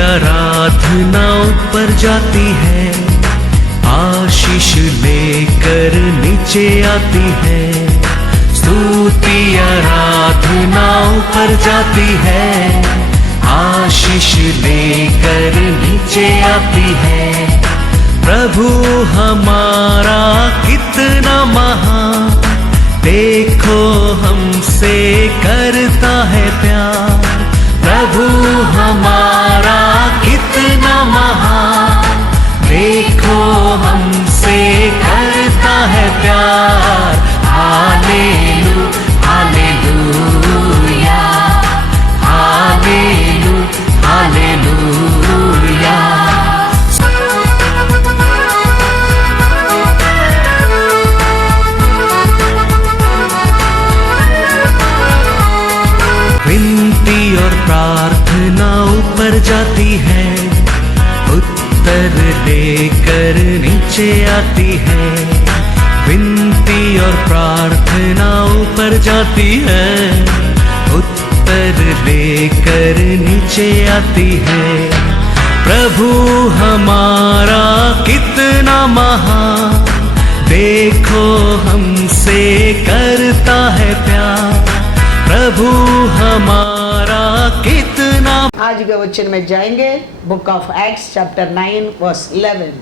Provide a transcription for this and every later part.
आराधना ऊपर जाती है, आशीष लेकर नीचे आती है। स्तुति आराधना ऊपर जाती है, आशीष लेकर नीचे आती है। प्रभु हमारा कितना महान, देखो हमसे करता है प्यार। प्रभु हमारा कितना महान, देखो हमसे करता है प्यार। हालेलू हालेलूया, हालेलू हालेलूया। विनती और प्रार्थना ऊपर जाती है, उत्तर लेकर नीचे आती है। विनती और प्रार्थना ऊपर जाती है, उत्तर लेकर नीचे आती है। प्रभु हमारा कितना महान, देखो हमसे करता है प्यार। प्रभु हमारा कितना। आज के वचन में जाएंगे, book of Acts chapter 9 verse 11।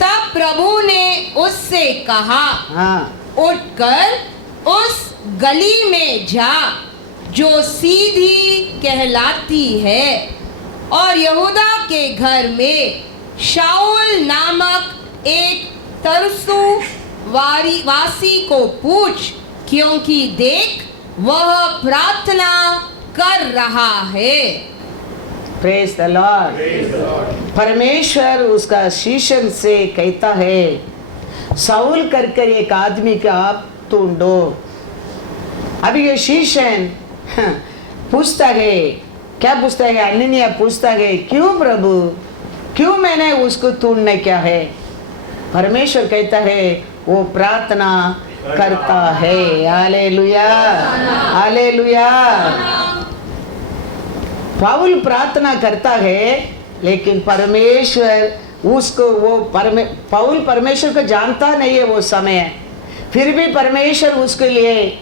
तब प्रभु ने उससे कहा, उठकर उस गली में जा जो सीधी कहलाती है, और यहूदा के घर में शाऊल नामक एक तरसु वासी को पूछ, क्योंकि देख वह प्रार्थना कर रहा है। Praise the Lord. परमेश्वर उसका शिष्य से कहता है, शाऊल करकर एक आदमी का आप ढूंढो। अभी ये शिष्य पूछता है, क्या पूछता है? अननिया पूछता है, क्यों प्रभु, क्यों मैंने उसको ढूंढने क्या है? परमेश्वर कहता है वो प्रार्थना करता है। Hallelujah hallelujah. शाऊल प्रार्थना करता है, लेकिन परमेश्वर उसको शाऊल परमेश्वर को जानता नहीं है वो समय। फिर भी परमेश्वर उसके लिए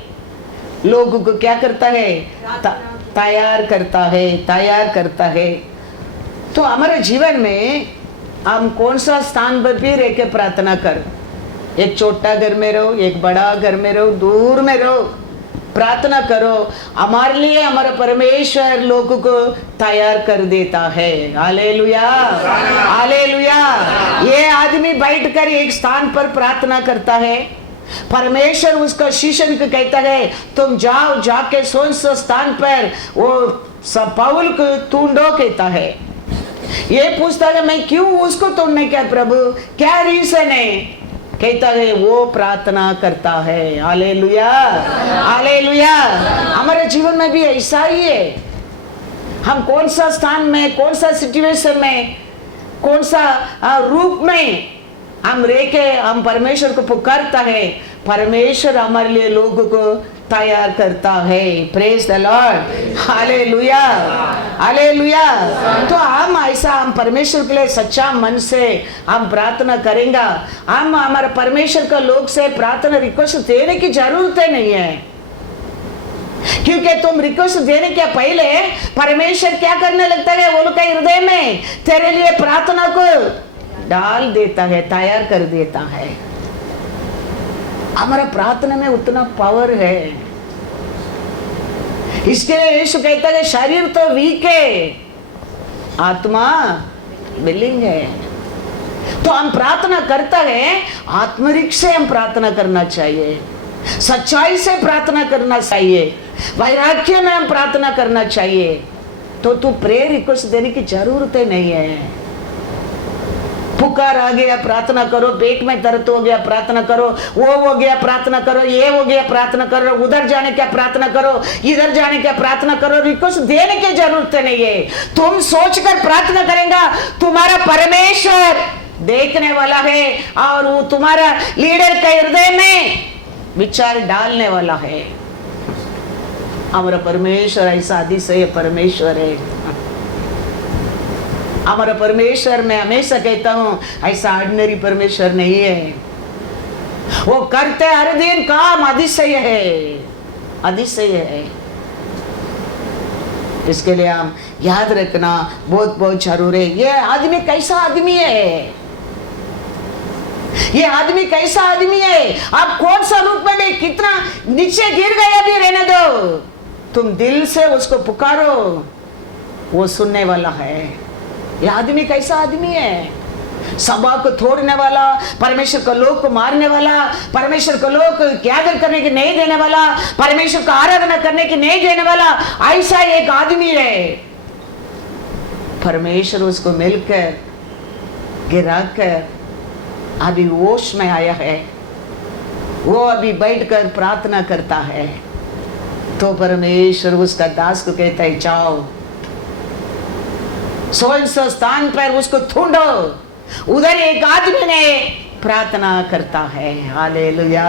लोगों को क्या करता है? तैयार करता है। तो हमारे जीवन में हम कौन सा स्थान पर भी रह के प्रार्थना कर, एक छोटा घर में रहो, एक बड़ा घर में रहो, दूर में रहो, प्रार्थना करो। हमारे लिए हमारा परमेश्वर लोगों को तैयार कर देता है। Hallelujah hallelujah. ये आदमी बैठकर एक स्थान पर प्रार्थना करता है, परमेश्वर उसका शिष्य को कहता है, तुम जाओ, जाके सोन स्थान पर वो शाऊल को ढूंढो कहता है। ये पूछता है, मैं क्यों उसको ढूंढने क्या प्रभु, क्या रीजन है? कहता है वो प्रार्थना करता है। Hallelujah hallelujah. हमारे जीवन में भी ऐसा ही है। हम कौन सा स्थान में, कौन सा सिचुएशन में, कौन सा रूप में हम रह के हम परमेश्वर को पुकारता है, परमेश्वर हमारे लिए लोगों को तैयार करता है। Praise the Lord. Hallelujah hallelujah. तो हम ऐसा, हम परमेश्वर के लिए सच्चा मन से हम प्रार्थना करेंगे। हम हमारे परमेश्वर का लोग से प्रार्थना रिक्वेस्ट देने की जरूरत नहीं है, क्योंकि तुम रिक्वेस्ट देने के पहले परमेश्वर क्या करने लगता है? वो लोग के हृदय में तेरे लिए प्रार्थना को डाल देता है, तैयार कर देता है। हमारा प्रार्थना में उतना पावर है। इसके लिए यीशु कहता है, शरीर तो वीक है, आत्मा विलिंग है। तो हम प्रार्थना करता है, आत्मरिक से हम प्रार्थना करना चाहिए, सच्चाई से प्रार्थना करना चाहिए, वैराग्य में हम प्रार्थना करना चाहिए। तो तू प्रेयर रिक्वेस्ट देने की जरूरत नहीं है। पुकार आ गया प्रार्थना करो, पेट में दर्द हो गया प्रार्थना करो, वो हो गया प्रार्थना करो, ये हो गया प्रार्थना करो, उधर जाने का प्रार्थना करो, इधर जाने का प्रार्थना करो। रिक्वेस्ट देने की जरूरत नहीं है। तुम सोचकर प्रार्थना करेंगे, तुम्हारा परमेश्वर देखने वाला है और वो तुम्हारा लीडर के हृदय में विचार डालने वाला है। हमारा परमेश्वर ऐसा अधिशय परमेश्वर है। हमारा परमेश्वर, मैं हमेशा कहता हूँ, ऐसा ऑर्डिनरी परमेश्वर नहीं है। वो करते हर दिन काम अतिशय है, अतिशय है। इसके लिए हम याद रखना बहुत बहुत जरूरी है। ये आदमी कैसा आदमी है, ये आदमी कैसा आदमी है। आप कौन सा रूप में भी कितना नीचे गिर गया भी रहने दो, तुम दिल से उसको पुकारो, वो सुनने वाला है। ये आदमी कैसा आदमी है, सभा को तोड़ने वाला, परमेश्वर को लोग को मारने वाला, परमेश्वर को लोग को त्याग करने की नहीं देने वाला, परमेश्वर को आराधना करने की नहीं देने वाला, ऐसा एक आदमी है। परमेश्वर उसको मिलकर गिराकर अभी होश में आया है, वो अभी बैठकर प्रार्थना करता है। तो परमेश्वर उसका दास को कहता है, जाओ सोल स्थान पर उसको ढूंढो। उधर एक आदमी ने प्रार्थना करता है। Hallelujah,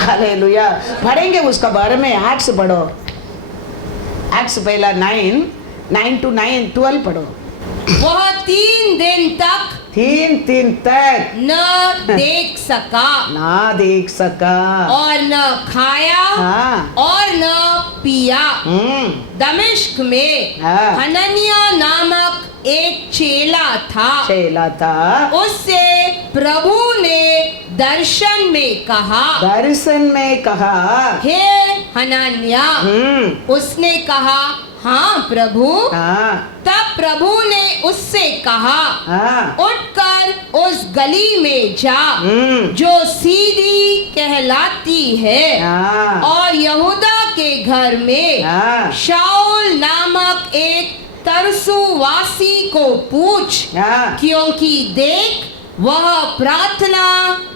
hallelujah. पढ़ेंगे उसका बारे में, एक्ट्स पढ़ो, एक्ट्स पहला 9:9-12 पढ़ो। वह 3 दिन तक 3 दिन तक न देख सका, ना देख सका और न खाया हाँ। और न पिया। हम्म, दमिश्क में हाँ। हनन्याह नामक एक चेला चेला था। उससे प्रभु ने दर्शन में कहा, दर्शन में कहा, हे हनन्याह। उसने कहा, हाँ प्रभु। हाँ तब प्रभु ने उससे कहा, हाँ उठकर उस गली में जा जो सीधी कहलाती है, हाँ और यहूदा के घर में हाँ शाऊल नामक एक तरसुवासी को पूछ, हाँ क्योंकि देख वह प्रार्थना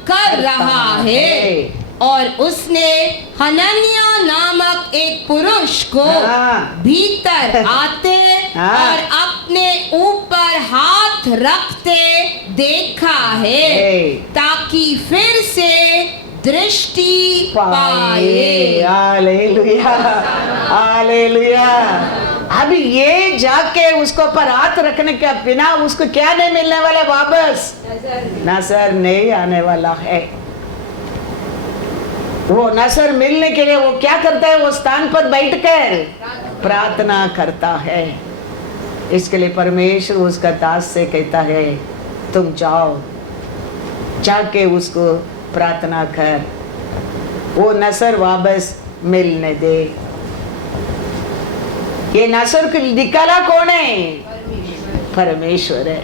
कर रहा है। और उसने हनन्याह नामक एक पुरुष को हाँ। भीतर आते हाँ। और अपने ऊपर हाथ रखते देखा है, है। ताकि फिर से दृष्टि पाए। Hallelujah, hallelujah. अभी ये जाके उसको पर हाथ रखने के बिना उसको क्या नहीं मिलने वाला, वापस नजर नहीं आने वाला है। वो नजर मिलने के लिए वो क्या करता है, वो स्थान पर बैठकर प्रार्थना करता है। इसके लिए परमेश्वर उसका दास से कहता है, तुम जाओ, जाके उसको प्रार्थना कर, वो नजर वापस मिलने दे। ये नजर को निकाला कौन है? परमेश्वर है।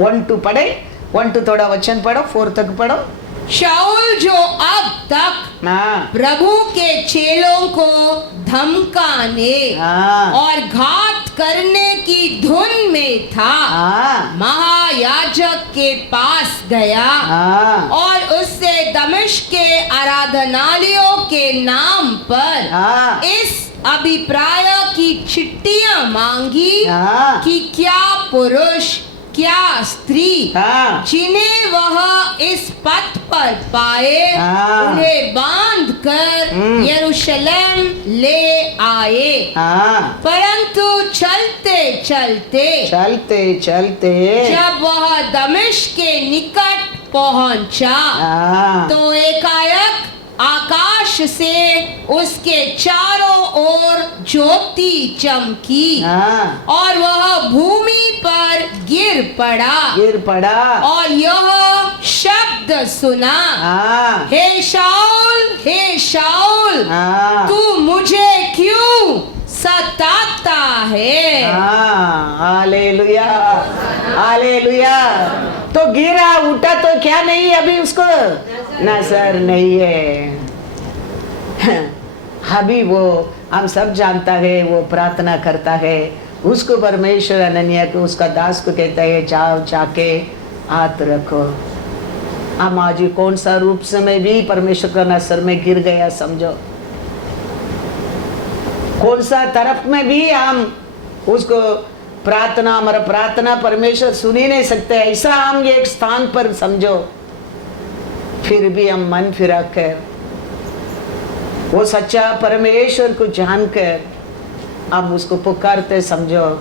1-2 पढ़े, 1-2 थोड़ा वचन पढ़ो, 4 तक पढ़ो। शाऊल जो अब तक हाँ प्रभु के चेलों को धमकाने हाँ और घात करने की धुन में था, हाँ महायाजक के पास गया हाँ और उससे दमिश्क के आराधनालयों के नाम पर हाँ इस अभिप्राय की चिट्ठियां मांगी हाँ कि क्या पुरुष क्या स्त्री हाँ जिन्हें वह इस पथ पर पाए हाँ। उन्हें बांध कर यरूशलेम ले आए। हाँ। परंतु चलते चलते चलते चलते जब वह दमिश्क के निकट पहुंचा, हाँ तो एकाएक आकाश से उसके चारों ओर ज्योति चमकी हाँ और वह भूमि पर गिर पड़ा और यह शब्द सुना, हाँ हे शाऊल हाँ तू मुझे क्यों सताता है? हाँ हालेलुया, हालेलुया। तो गिरा उठा तो क्या नहीं, अभी उसको नजर नहीं है। अभी वो हम सब जानता है, वो प्रार्थना करता है। उसको परमेश्वर हनन्याह को, उसका दास को कहता है, जाओ जाके हाथ रखो। हम आज कौन सा रूप से में भी परमेश्वर का नजर में गिर गया समझो, कौन सा तरफ में भी हम उसको प्रार्थना, हमारा प्रार्थना परमेश्वर सुन ही नहीं सकते, ऐसा हम एक स्थान पर समझो। फिर भी हम मन फिरा कर वो सच्चा परमेश्वर को जानकर हम उसको पुकारते समझो।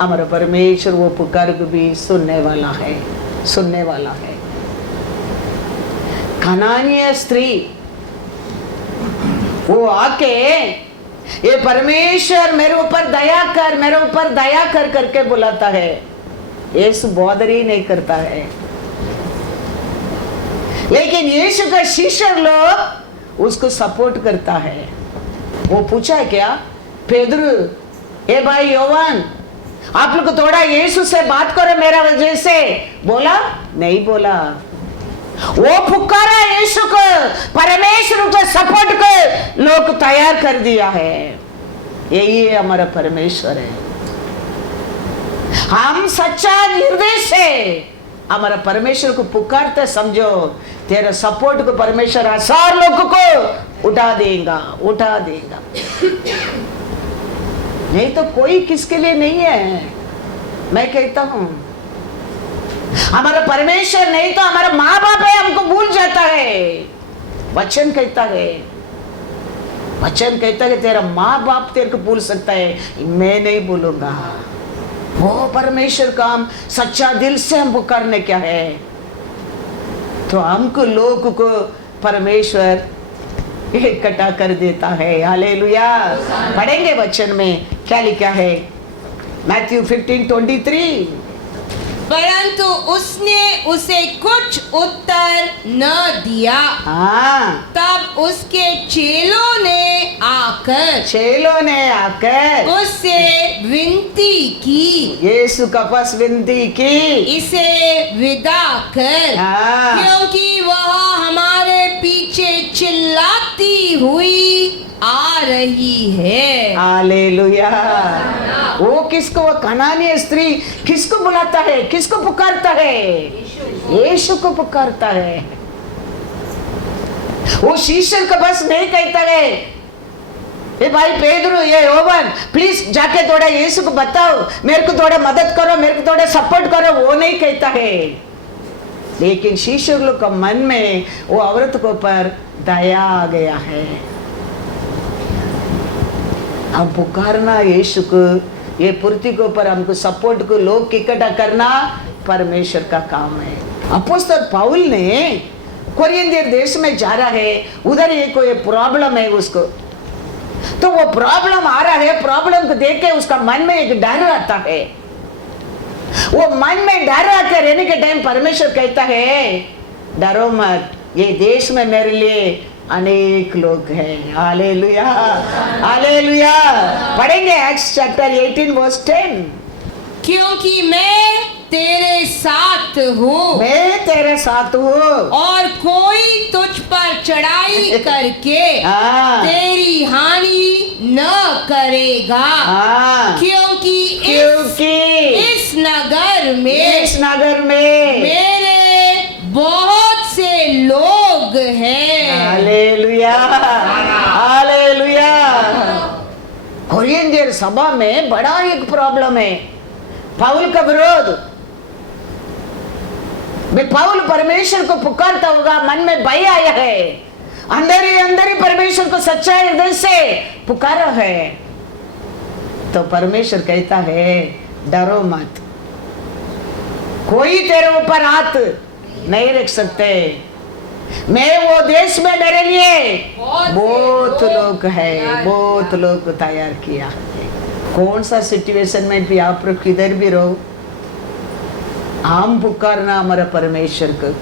हमारा परमेश्वर वो पुकार को भी सुनने वाला है, सुनने वाला है। कनानीय स्त्री वो आके ये परमेश्वर मेरे ऊपर दया कर, मेरे ऊपर दया कर करके बुलाता है। यीशु बॉदर ही नहीं करता है, लेकिन यीशु का शिष्य लोग उसको सपोर्ट करता है। वो पूछा क्या, पेदरू, ए भाई योवान, आप लोग थोड़ा यीशु से बात करो मेरा वजह से, बोला नहीं बोला। वो पुकारा यीशु को, परमेश्वर को सपोर्ट को लोग तैयार कर दिया है। यही है हमारा परमेश्वर है। हम सच्चा हृदय से हमारा परमेश्वर को पुकारते, समझो तेरा सपोर्ट को परमेश्वर हजार लोगों को उठा देगा, उठा देगा। नहीं तो कोई किसके लिए नहीं है। मैं कहता हूं हमारा परमेश्वर नहीं तो हमारा माँ बाप है, हमको भूल जाता है। वचन कहता है, वचन कहता है तेरा माँ बाप तेरे को भूल सकता है, मैं नहीं भूलूंगा। वो परमेश्वर का हम सच्चा दिल से हम पुकारने क्या है, तो हमको लोग को परमेश्वर इकट्ठा कर देता है। हालेलुया। पढ़ेंगे वचन में क्या लिखा है, मैथ्यू 15:23। परंतु उसने उसे कुछ उत्तर न दिया। हाँ, तब उसके चेलों ने आकर उससे विनती की, यीशु का पास विनती की, इसे विदा कर, हाँ। क्योंकि वह हमारे पीछे चिल्लाती हुई आ रही है। हालेलुया। वो किसको, वो कनानीय स्त्री किसको बुलाता है, किसको पुकारता है, यीशु को पुकारता है। वो शिष्य को बस नहीं कहता है, ए भाई पेदरू, ये योवान, प्लीज जाके थोड़ा यीशु को बताओ, मेरे को थोड़ा मदद करो, मेरे को थोड़ा सपोर्ट करो, वो नहीं कहता है। लेकिन शिष्य लोग का मन में वो औरत को पर दया आ गया है। हम पुकारना यीशु को, ये पूर्ति को पर हमको सपोर्ट को लोग इकट्ठा करना परमेश्वर का काम है। अपोस्तल पौल ने कोरिन्थियर देश में जा रहा है, उधर ये कोई प्रॉब्लम है उसको, तो वो प्रॉब्लम आ रहा है, प्रॉब्लम को देख के उसका मन में एक डर आता है। वो मन में डर आकर रहने के टाइम परमेश्वर कहता है, डरो मत, ये देश में मेरे लिए अनेक लोग हैं। Hallelujah, hallelujah. पढ़ेंगे एक्ट्स चैप्टर 18 वर्स 10। क्योंकि मैं तेरे साथ हूँ, मैं तेरे साथ हूँ, और कोई तुझ पर चढ़ाई करके तेरी हानि न करेगा, क्योंकि इस नगर में मेरे बहुत से लोग हैं। Hallelujah, hallelujah. कोरिन्थियर सभा में बड़ा एक प्रॉब्लम है, पौल का विरोध। पौल परमेश्वर को पुकारता होगा, मन में भय आया है, अंदर ही परमेश्वर को सच्चा हृदय से पुकारा है, तो परमेश्वर कहता है डरो मत, कोई तेरे ऊपर हाथ नहीं रख सकते। मैं वो देश में मेरे लिए बहुत लोग है, बहुत लोग को तैयार किया है। कौन सा सिचुएशन में भी आप लोग किधर भी रहो, हम पुकारना हमारा परमेश्वर को,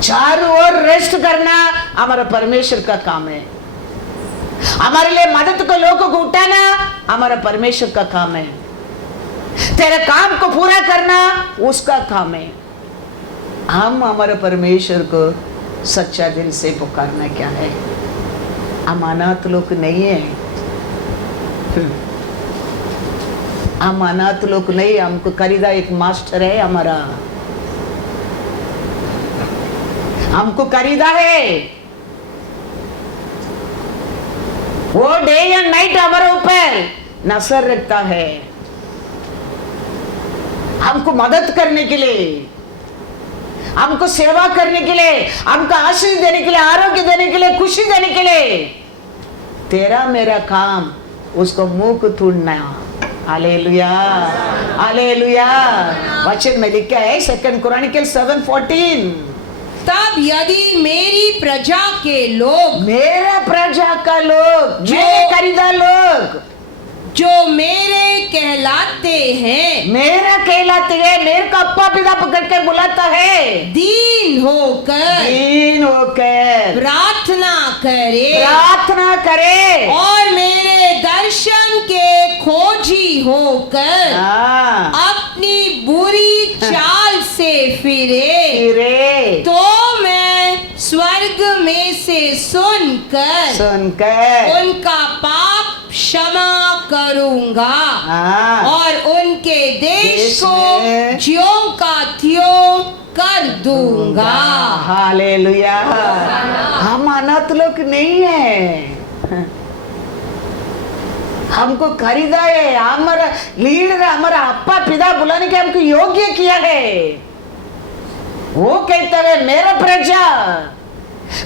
चारों ओर रेस्ट करना हमारा परमेश्वर का काम है। हमारे लिए मदद को लोगों को उठाना हमारा परमेश्वर का काम है। तेरे काम को पूरा करना उसका काम है। हम हमारे परमेश्वर को सच्चा दिल से पुकारना क्या है। हम अनाथ लोग नहीं है, हम अनाथ लोग नहीं, हमको खरीदा एक मास्टर है हमारा, हमको खरीदा है। वो डे एंड नाइट हमारे ऊपर नजर रखता है, हमको मदद करने के लिए, हमको सेवा करने के लिए, हमको आशीष देने के लिए, आरोग्य देने के लिए, खुशी देने के लिए। तेरा मेरा काम उसको मुंह को तोड़ना, हालेलुया, हालेलुया। वचन में लिखा है 2 क्रॉनिकल 7:14, तब यदि मेरी प्रजा के लोग, मेरा प्रजा का लोग, मेरे खरीदा लोग, जो मेरे कहलाते हैं, मेरा कहलाते हैं, मेरे को अप्पा पिता पकड़ कर बुलाता है, दीन होकर प्रार्थना करे और मेरे दर्शन के खोजी होकर अपनी बुरी चाल से फिरे, तो मैं स्वर्ग में से सुनकर उनका पाप क्षमा करूंगा और उनके देश को ज्यों का त्यों कर दूंगा। हालेलुया। हम अनाथ लोग नहीं है, हमको खरीदा है, हमारा लीडर, हमारा अप्पा पिता बुलाने के हमको योग्य किया है। वो कहता है मेरा प्रजा,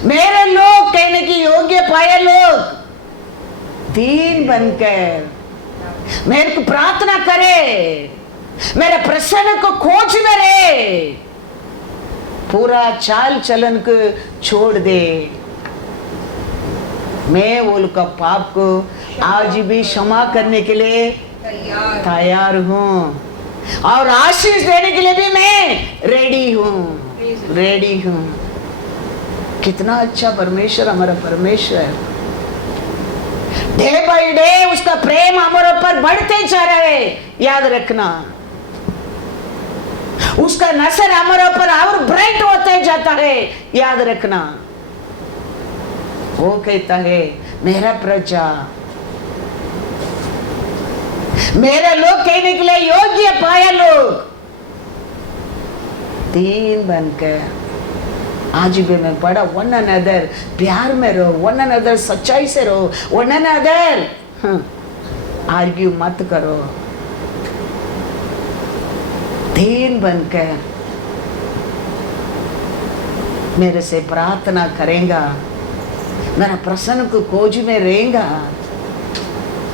मेरे लोग कहने की योग्य पाए लोग दीन बनकर मेरे को प्रार्थना करे, मेरे प्रसन्न को खोज में रहे, पूरा चाल चलन को छोड़ दे, मैं उनका पाप को आज भी क्षमा करने के लिए तैयार हूँ और आशीष देने के लिए भी मैं रेडी हूँ। कितना अच्छा परमेश्वर, हमारा परमेश्वर। डे बाय डे उसका प्रेम हमारे ऊपर बढ़ते जा रहा है, याद रखना। उसका नजर हमारे ऊपर और ब्राइट होते जाता है, याद रखना। वो कहता है मेरा प्रजा, मेरे लोग कहने के लिए योग्य पाया लोग दीन बनकर आज भी मैं पढ़ा, वन अनदर प्यार में रहो, वन अनदर सच्चाई से रहो, वन अनदर आर्ग्यू मत करो, दीन बनकर मेरे से प्रार्थना करेगा, मेरा प्रसन्न को खोज में रहेगा,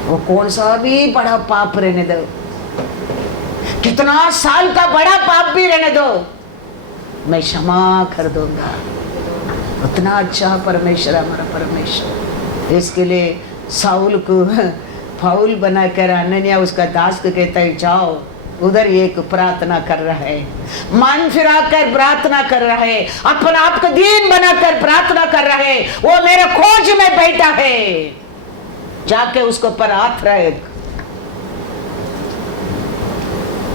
वो कौन सा भी बड़ा पाप रहने दो, कितना साल का बड़ा पाप भी रहने दो, मैं क्षमा कर दूंगा। उतना अच्छा परमेश्वर हमारा परमेश्वर। इसके लिए साउल को फाउल बनाकर अनन्या उसका दास को कहता है जाओ उधर एक प्रार्थना कर रहा है, मन फिरा कर प्रार्थना कर रहा है, अपना आप को दीन बनाकर प्रार्थना कर रहा है, वो मेरे खोज में बैठा है, जाके उसको पर हाथ रख।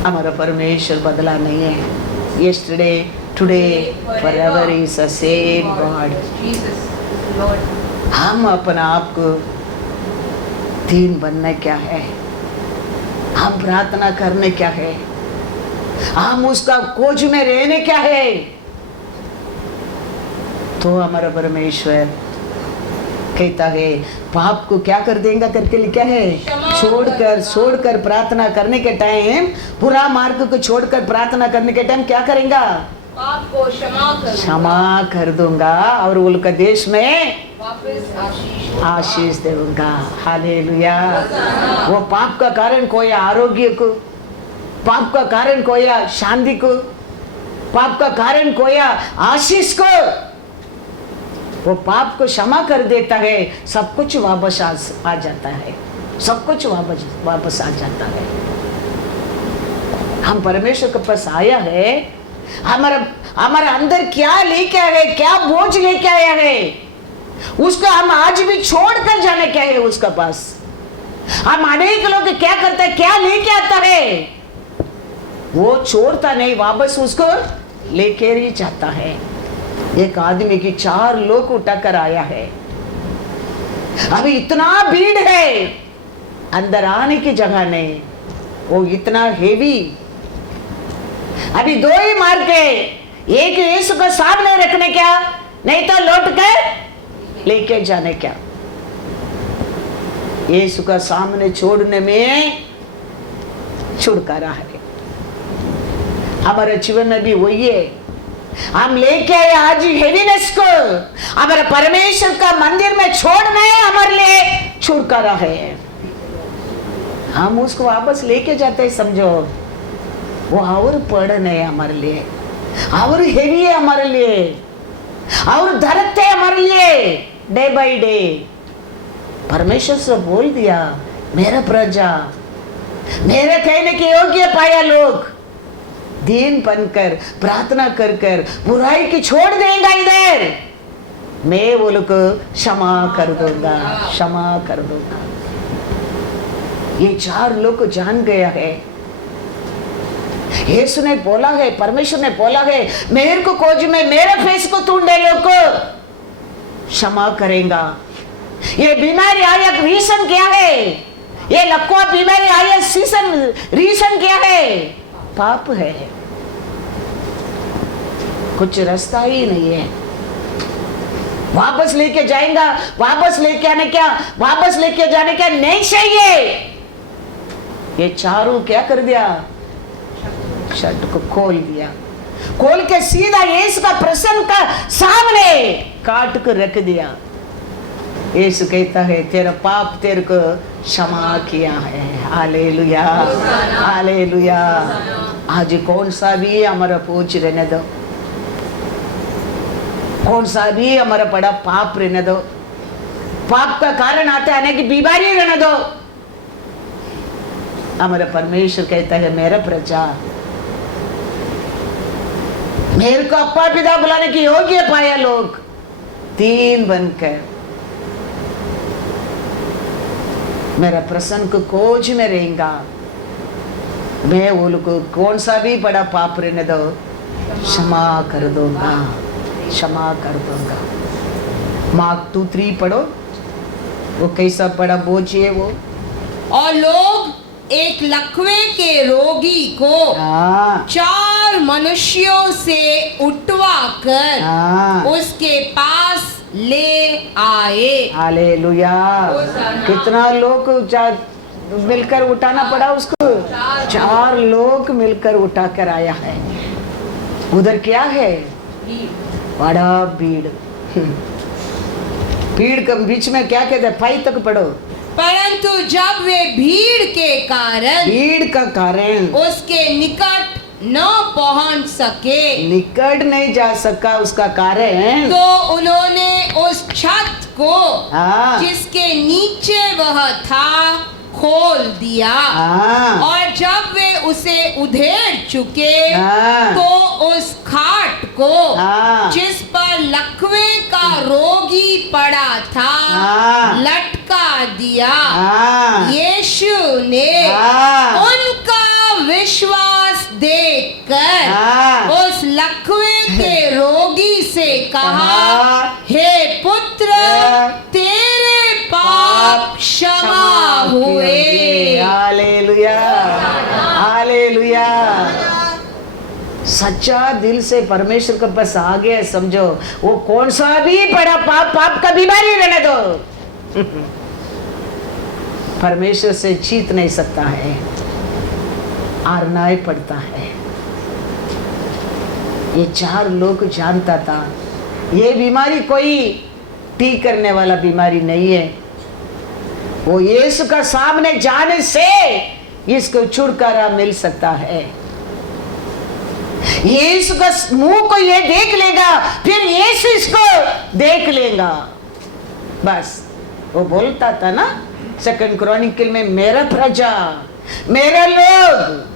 हमारा परमेश्वर बदला नहीं है, yesterday, today, forever is the same God. हम अपना आप को दीन बनना क्या है, हम प्रार्थना करने क्या है, हम उसका खोज में रहने क्या है, तो हमारा परमेश्वर कहता है पाप को क्या कर देगा करके लिखा है, छोड़कर प्रार्थना करने के टाइम, बुरा मार्ग को छोड़कर प्रार्थना करने के टाइम क्या करेगा, पाप को क्षमा कर दूंगा और उनका देश में आशीष दूंगा। हालेलुया। वो पाप का कारण कोई आरोग्य को, पाप का कारण कोई शांति को, पाप का कारण कोई आशीष को, वो पाप को क्षमा कर देता है, सब कुछ वापस आ जाता है, सब कुछ वापस आ जाता है। हम परमेश्वर के पास आया है, हमारा अंदर क्या लेके आया है, क्या बोझ लेके आया है, उसको हम आज भी छोड़ कर जाने क्या है उसका पास। हम अनेक लोग क्या करते हैं, क्या लेके आता है, वो छोड़ता नहीं, वापस उसको लेके ही जाता है। एक आदमी की 4 लोग उठाकर आया है, अभी इतना भीड़ है, अंदर आने की जगह नहीं, वो इतना हेवी, अभी 2 ही मार के, एक यीशु को सामने रखने क्या, नहीं तो लौट कर लेके जाने क्या। यीशु का सामने छोड़ने में छुटकारा है। हमारे जीवन में भी वही है, हम लेके आए आज हेवीनेस को, हमारे परमेश्वर का मंदिर में छोड़ना है, हमारे लिए छुटकारा है। हम उसको वापस लेके जाते हैं, समझो वो और बर्डन है हमारे लिए, और हेवी है हमारे लिए, और धरते है हमारे लिए डे बाय डे। परमेश्वर से बोल दिया, मेरा प्रजा, मेरे कहने के योग्य पाया लोग दीन बनकर प्रार्थना कर कर बुराई की छोड़ देगा इधर, मैं वो लोग को क्षमा कर दूंगा, क्षमा कर दूंगा। ये 4 लोग को जान गया है। यीशु ने बोला है, परमेश्वर ने बोला है, मेरे को खोज में मेरे फेस को ढूंढे लोग को क्षमा करेगा। ये बीमारी आया रीजन क्या है? ये लकवा बीमारी आया सीजन रीजन क्या है? पाप है, कुछ रास्ता ही नहीं है। वापस लेके जाएगा, वापस लेके आने क्या, वापस लेके जाने क्या नहीं चाहिए। ये चारों क्या कर दिया? शर्ट को खोल दिया, खोल के सीधा यीशु का प्रसन्न का सामने काट कर रख दिया। यीशु कहता है, तेरा पाप तेरे को क्षमा किया है। Hallelujah, hallelujah. आज कौन सा भी हमारा पूछ रहने दो, कौन सा भी हमारा बड़ा पाप रहने दो, पाप का कारण आता है कि बीमारी रहने दो, हमारा परमेश्वर कहता है, मेरा प्रजा, मेरे को अप्पा पिता बुलाने की योग्य पाया लोग दीन बनकर मेरा प्रसन्न को खोज में रहेगा, मैं वो लोग को कौन सा भी बड़ा पाप रहने दो क्षमा कर दूंगा, क्षमा कर दूंगा। मार्क 2:3 पढ़ो, वो कैसा बड़ा बोझ है वो। और लोग एक लकवे के रोगी को 4 मनुष्यों से उठवा कर उसके पास ले आए। हालेलुया। कितना लोग मिलकर उठाना पड़ा उसको? 4 लोग मिलकर उठा कर आया है। उधर क्या है? बड़ा भीड़। भीड़ के बीच में क्या कहते हैं? 5 तक पढ़ो। परंतु जब वे भीड़ का कारण उसके निकट न पहुंच सके, निकट नहीं जा सका, उसका कारण तो उन्होंने उस छत को जिसके नीचे वह था खोल दिया। और जब वे उसे उधेड़ चुके तो उस खाट को जिस पर लकवे का रोगी पड़ा था लटका दिया। यीशु ने उनका विश्वास देखकर उस लकवे के रोगी से कहा, हे पुत्र, तेरे पाप क्षमा हुए। Hallelujah, hallelujah. सच्चा दिल से परमेश्वर के पास आ गया, समझो वो कौन सा भी बड़ा पाप का बीमारी रहने दो, परमेश्वर से जीत नहीं सकता है, हारना ही पड़ता है। ये 4 लोग जानता था ये बीमारी कोई ठीक करने वाला बीमारी नहीं है, वो यीशु का सामने जाने से इसको छुटकारा मिल सकता है। यीशु का मुंह को ये देख लेगा, फिर यीशु इसको देख लेगा। बस वो बोलता था ना 2 क्रॉनिकल में, मेरा प्रजा, मेरे लोग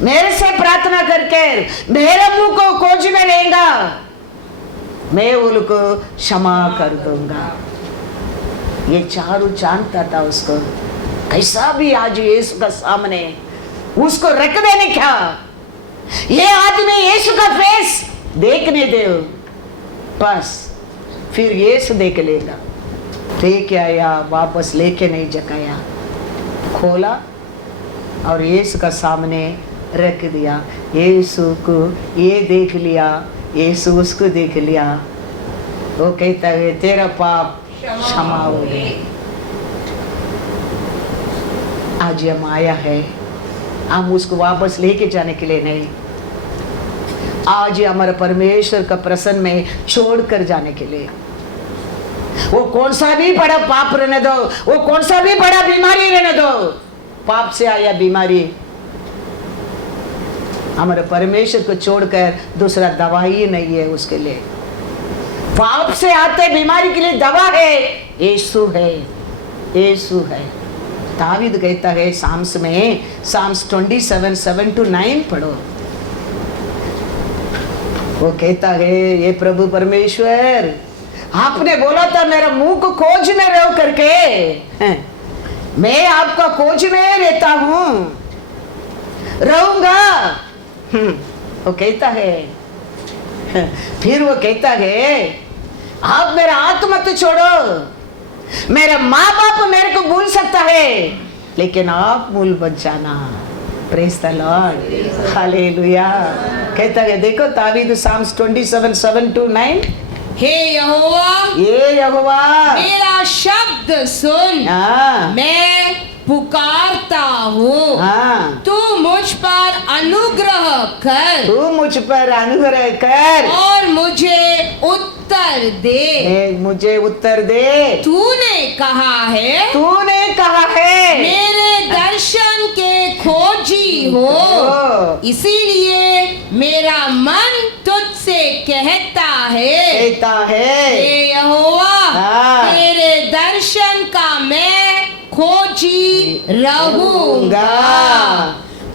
मेरे से प्रार्थना करके मेरे मुंह को खोज में रहेगा, मैं उनको क्षमा कर दूंगा। ये 4 जानता था उसको, कैसा भी आज यीशु का सामने उसको रख देने क्या, ये आदमी यीशु का फेस देखने दे, बस फिर यीशु देख लेगा। लेके आया, वापस लेके नहीं जगाया, खोला और यीशु का सामने रख दिया। यीशु को ये देख लिया, यीशु उसको देख लिया, वो कहता है तेरा पाप क्षमा हो गए। आज हम आया है, हम उसको वापस लेके जाने के लिए नहीं, आज हमारे परमेश्वर का प्रसन्न में छोड़ कर जाने के लिए। वो कौन सा भी बड़ा पाप रहने दो, वो कौन सा भी बड़ा बीमारी रहने दो, पाप से आया बीमारी, हमारे परमेश्वर को छोड़कर दूसरा दवा ही नहीं है उसके लिए। पाप से आते बीमारी के लिए दवा है, यीशु है, यीशु है। दावीद कहता है साम्स में, साम्स 27:7-9 पढ़ो। वो कहता है, ये प्रभु परमेश्वर आपने बोला था मेरा मुंह को खोज में रहो करके, मैं आपका खोज में रहता हूं, रहूंगा। वो कहता है, फिर वो कहता है आप मेरा हाथ मत छोड़ो, मेरा माँ बाप मेरे को भूल सकता है लेकिन आप भूल मत जाना। Praise the Lord, hallelujah. कहता है, देखो दावीद साम्स 27:7-9, हे यहोवा, ये यहोवा मेरा शब्द सुन, हाँ, मैं पुकारता हूँ, हाँ, तू मुझ पर अनुग्रह कर तू मुझ पर अनुग्रह कर और मुझे उत्तर दे। मुझे उत्तर दे। तूने कहा है, तूने कहा है मेरे दर्शन के खोजी हो, इसीलिए मेरा मन तुझसे कहता है, कहता है, हे यहोवा, हाँ, तेरे दर्शन का मैं खोजी रहूंगा,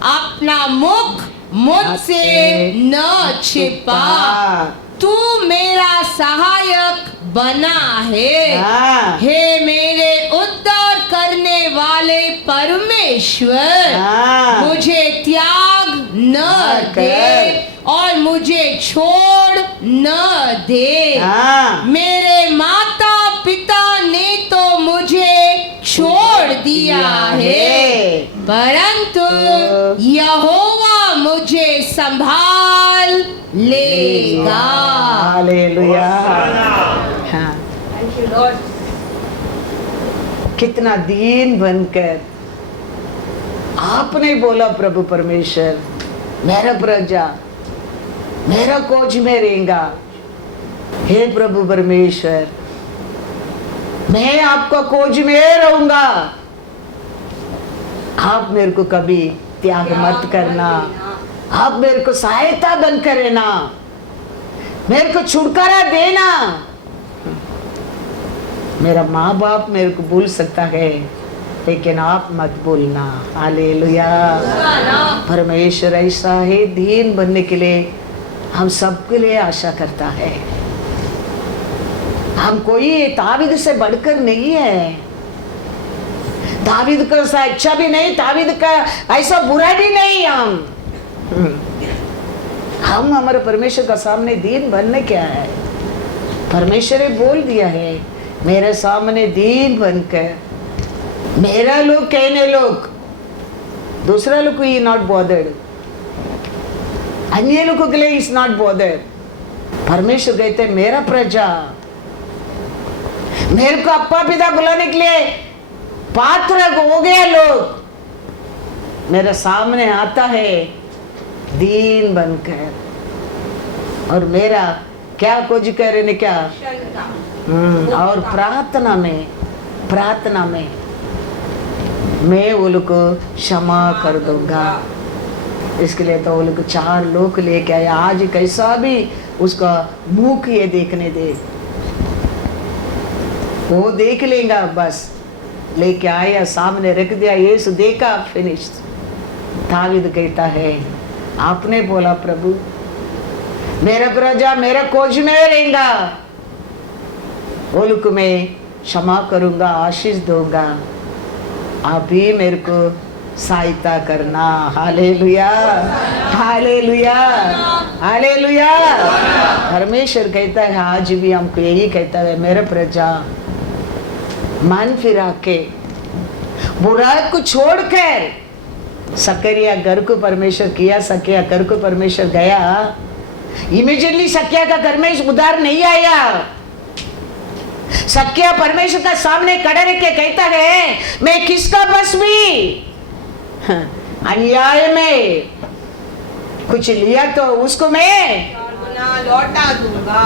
अपना मुख मुझसे न छिपा, तू मेरा सहायक बना है। हाँ, हे मेरे उद्धार करने वाले परमेश्वर, हाँ, मुझे त्याग न दे और मुझे छोड़ न दे। हाँ, मेरे माता पिता ने तो मुझे छोड़ दिया है, परंतु यहोवा मुझे संभाल लेगा। हालेलुया। हाँ, कितना दीन बनकर आपने बोला, प्रभु परमेश्वर मेरा प्रजा मेरा खोज में रहेगा। हे प्रभु परमेश्वर, मैं आपका खोज में रहूंगा, आप मेरे को कभी त्याग मत करना, आप मेरे को सहायता बनकर रहना, मेरे को छुटकारा देना। मेरा माँ बाप मेरे को भूल सकता है लेकिन आप मत भूलना। हालेलुया। परमेश्वर ऐसा है, दीन बनने के लिए हम सबके लिए आशा करता है। हम कोई दावीद से बढ़कर नहीं है, दावीद का ऐसा अच्छा भी नहीं, दावीद का ऐसा बुरा भी नहीं। हम हमारे परमेश्वर का सामने दीन बनने क्या है, परमेश्वर ने बोल दिया है, मेरे सामने दीन बनकर, मेरा लोग कहने लोग, दूसरा लोग को नॉट बॉदर्ड, अन्य लोगों के लिए इज नॉट बॉदर्ड। परमेश्वर कहते मेरा प्रजा, मेरे को अप्पा पिता बुलाने के लिए पात्र हो गया लोग, मेरे सामने आता है दीन बनकर, और मेरा क्या कुछ करे क्या, और प्रार्थना में मैं वो लोग को क्षमा कर दूंगा। इसके लिए तो वो लोग 4 लोग लेके आए, आज कैसा भी उसका मुख ये देखने दे, वो देख लेगा, बस लेके आया, सामने रख दिया, यीशु देखा, फिनिश। दावीद कहता है, आपने बोला प्रभु मेरा प्रजा मेरा खोज में रहेगा, वो लोग मैं क्षमा करूंगा, आशीष दूंगा, आप ही मेरे को सहायता करना। Hallelujah, hallelujah, hallelujah. परमेश्वर कहता है, आज भी हमको यही कहता है, मेरा प्रजा मन फिरा के बुरा को छोड़कर, सकरिया घर को परमेश्वर किया, सकिया घर को परमेश्वर गया, इमीडिएटली सकिया का घर में उधार नहीं आया। सकिया परमेश्वर का सामने खड़े रह के कहता है, मैं किसका बस भी अन्याय में कुछ लिया तो उसको मैं लौटा दूंगा।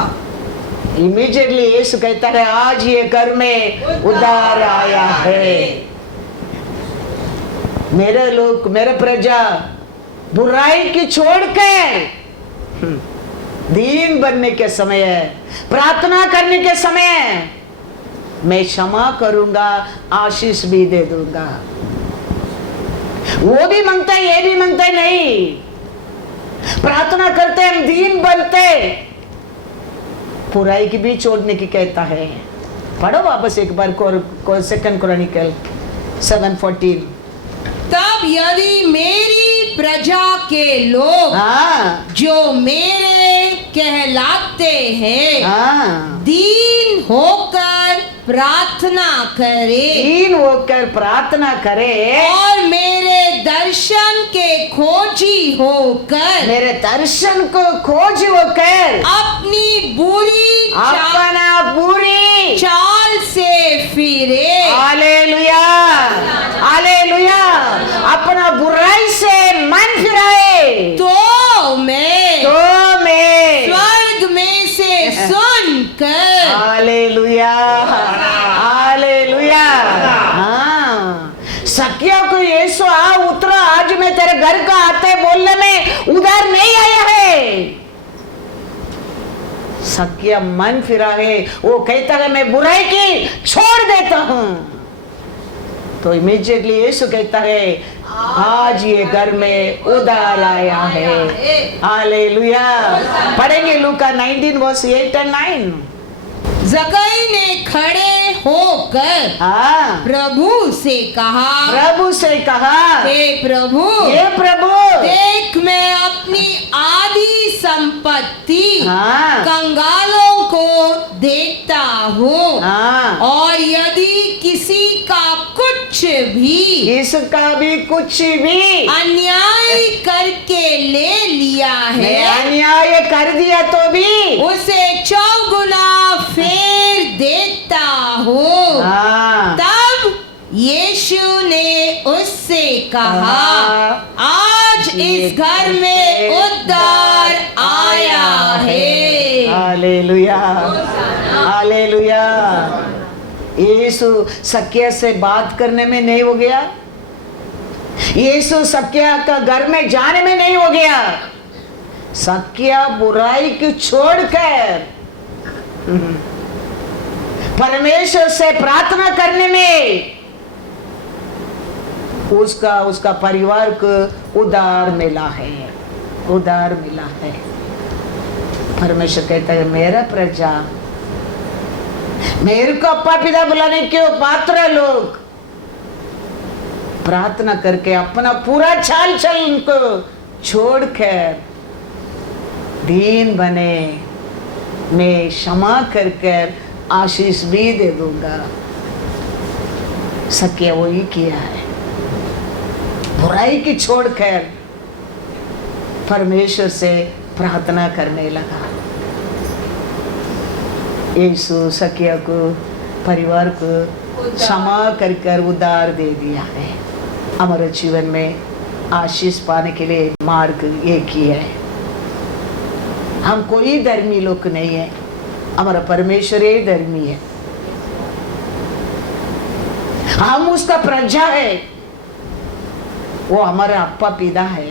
इमीडिएटली यीशु कहता है, आज ये घर में उधार आया है। मेरे लोग, मेरे प्रजा बुराई की छोड़कर दीन बनने के समय है, प्रार्थना करने के समय है, मैं क्षमा करूंगा, आशीष भी दे दूंगा। वो भी मांगता है, ये भी मांगता है, नहीं, प्रार्थना करते हम दीन बनते, बुराई की भी छोड़ने की कहता है। पढ़ो वापस एक बार सेकंड क्रॉनिकल 7:14। तब यदि मेरी प्रजा के लोग हाँ जो मेरे कहलाते हैं हाँ, दीन होकर प्रार्थना करे दीन होकर प्रार्थना करे और मेरे दर्शन के खोजी होकर मेरे दर्शन को खोज होकर अपनी बुरी अपना बुरी चाल से फिरे, हालेलुया, हालेलुया, अपना बुराई से मन फिराए तो मैं स्वर्ग में से सुनकर हालेलुया, हालेलुया। हाँ, सकिया को यीशु आ उतरा, आज मैं तेरे घर का आते बोलने में उधर नहीं आया है। सकिया मन फिरा है, वो कहता है मैं बुराई की छोड़ देता हूं। तो इमीडिएटली यीशु कहता है आज ये घर में उधार आया है। हालेलुया। पढ़ेंगे लूका 19:8-9। जक्कई ने खड़े होकर हाँ, प्रभु से कहा, प्रभु से कहा, हे प्रभु, हे प्रभु, देख मैं अपनी आधी संपत्ति हाँ, कंगालों को देता हूँ, हाँ, और यदि किसी का कुछ भी इसका भी कुछ भी अन्याय करके ले लिया मैं है अन्याय कर दिया तो भी उसे चौगुना फेर देता हूँ। हाँ, तब यीशु ने उससे कहा, हाँ, आज इस घर में उद्धार आया है। Hallelujah, hallelujah. यीशु सकिया से बात करने में नहीं हो गया, यीशु सकिया का घर में जाने में नहीं हो गया। सकिया बुराई को छोड़कर परमेश्वर से प्रार्थना करने में उसका परिवार को उद्धार मिला है, उद्धार मिला है। परमेश्वर कहता है मेरा प्रजा, मेरे को अप्पा पिता बुलाने क्यों पात्र लोग प्रार्थना करके अपना पूरा चाल चल उनको छोड़कर दीन बने, मैं क्षमा कर आशीष भी दे दूंगा। सकिया वही किया है, बुराई की छोड़कर परमेश्वर से प्रार्थना करने लगा। यीशु सकिया को, परिवार को क्षमा कर उद्धार दे दिया है। हमारे जीवन में आशीष पाने के लिए मार्ग एक ही है। हम कोई धर्मी लोग नहीं है, हमारा परमेश्वर ही धर्मी है। हम उसका प्रजा है, वो हमारा अप्पा पिता है।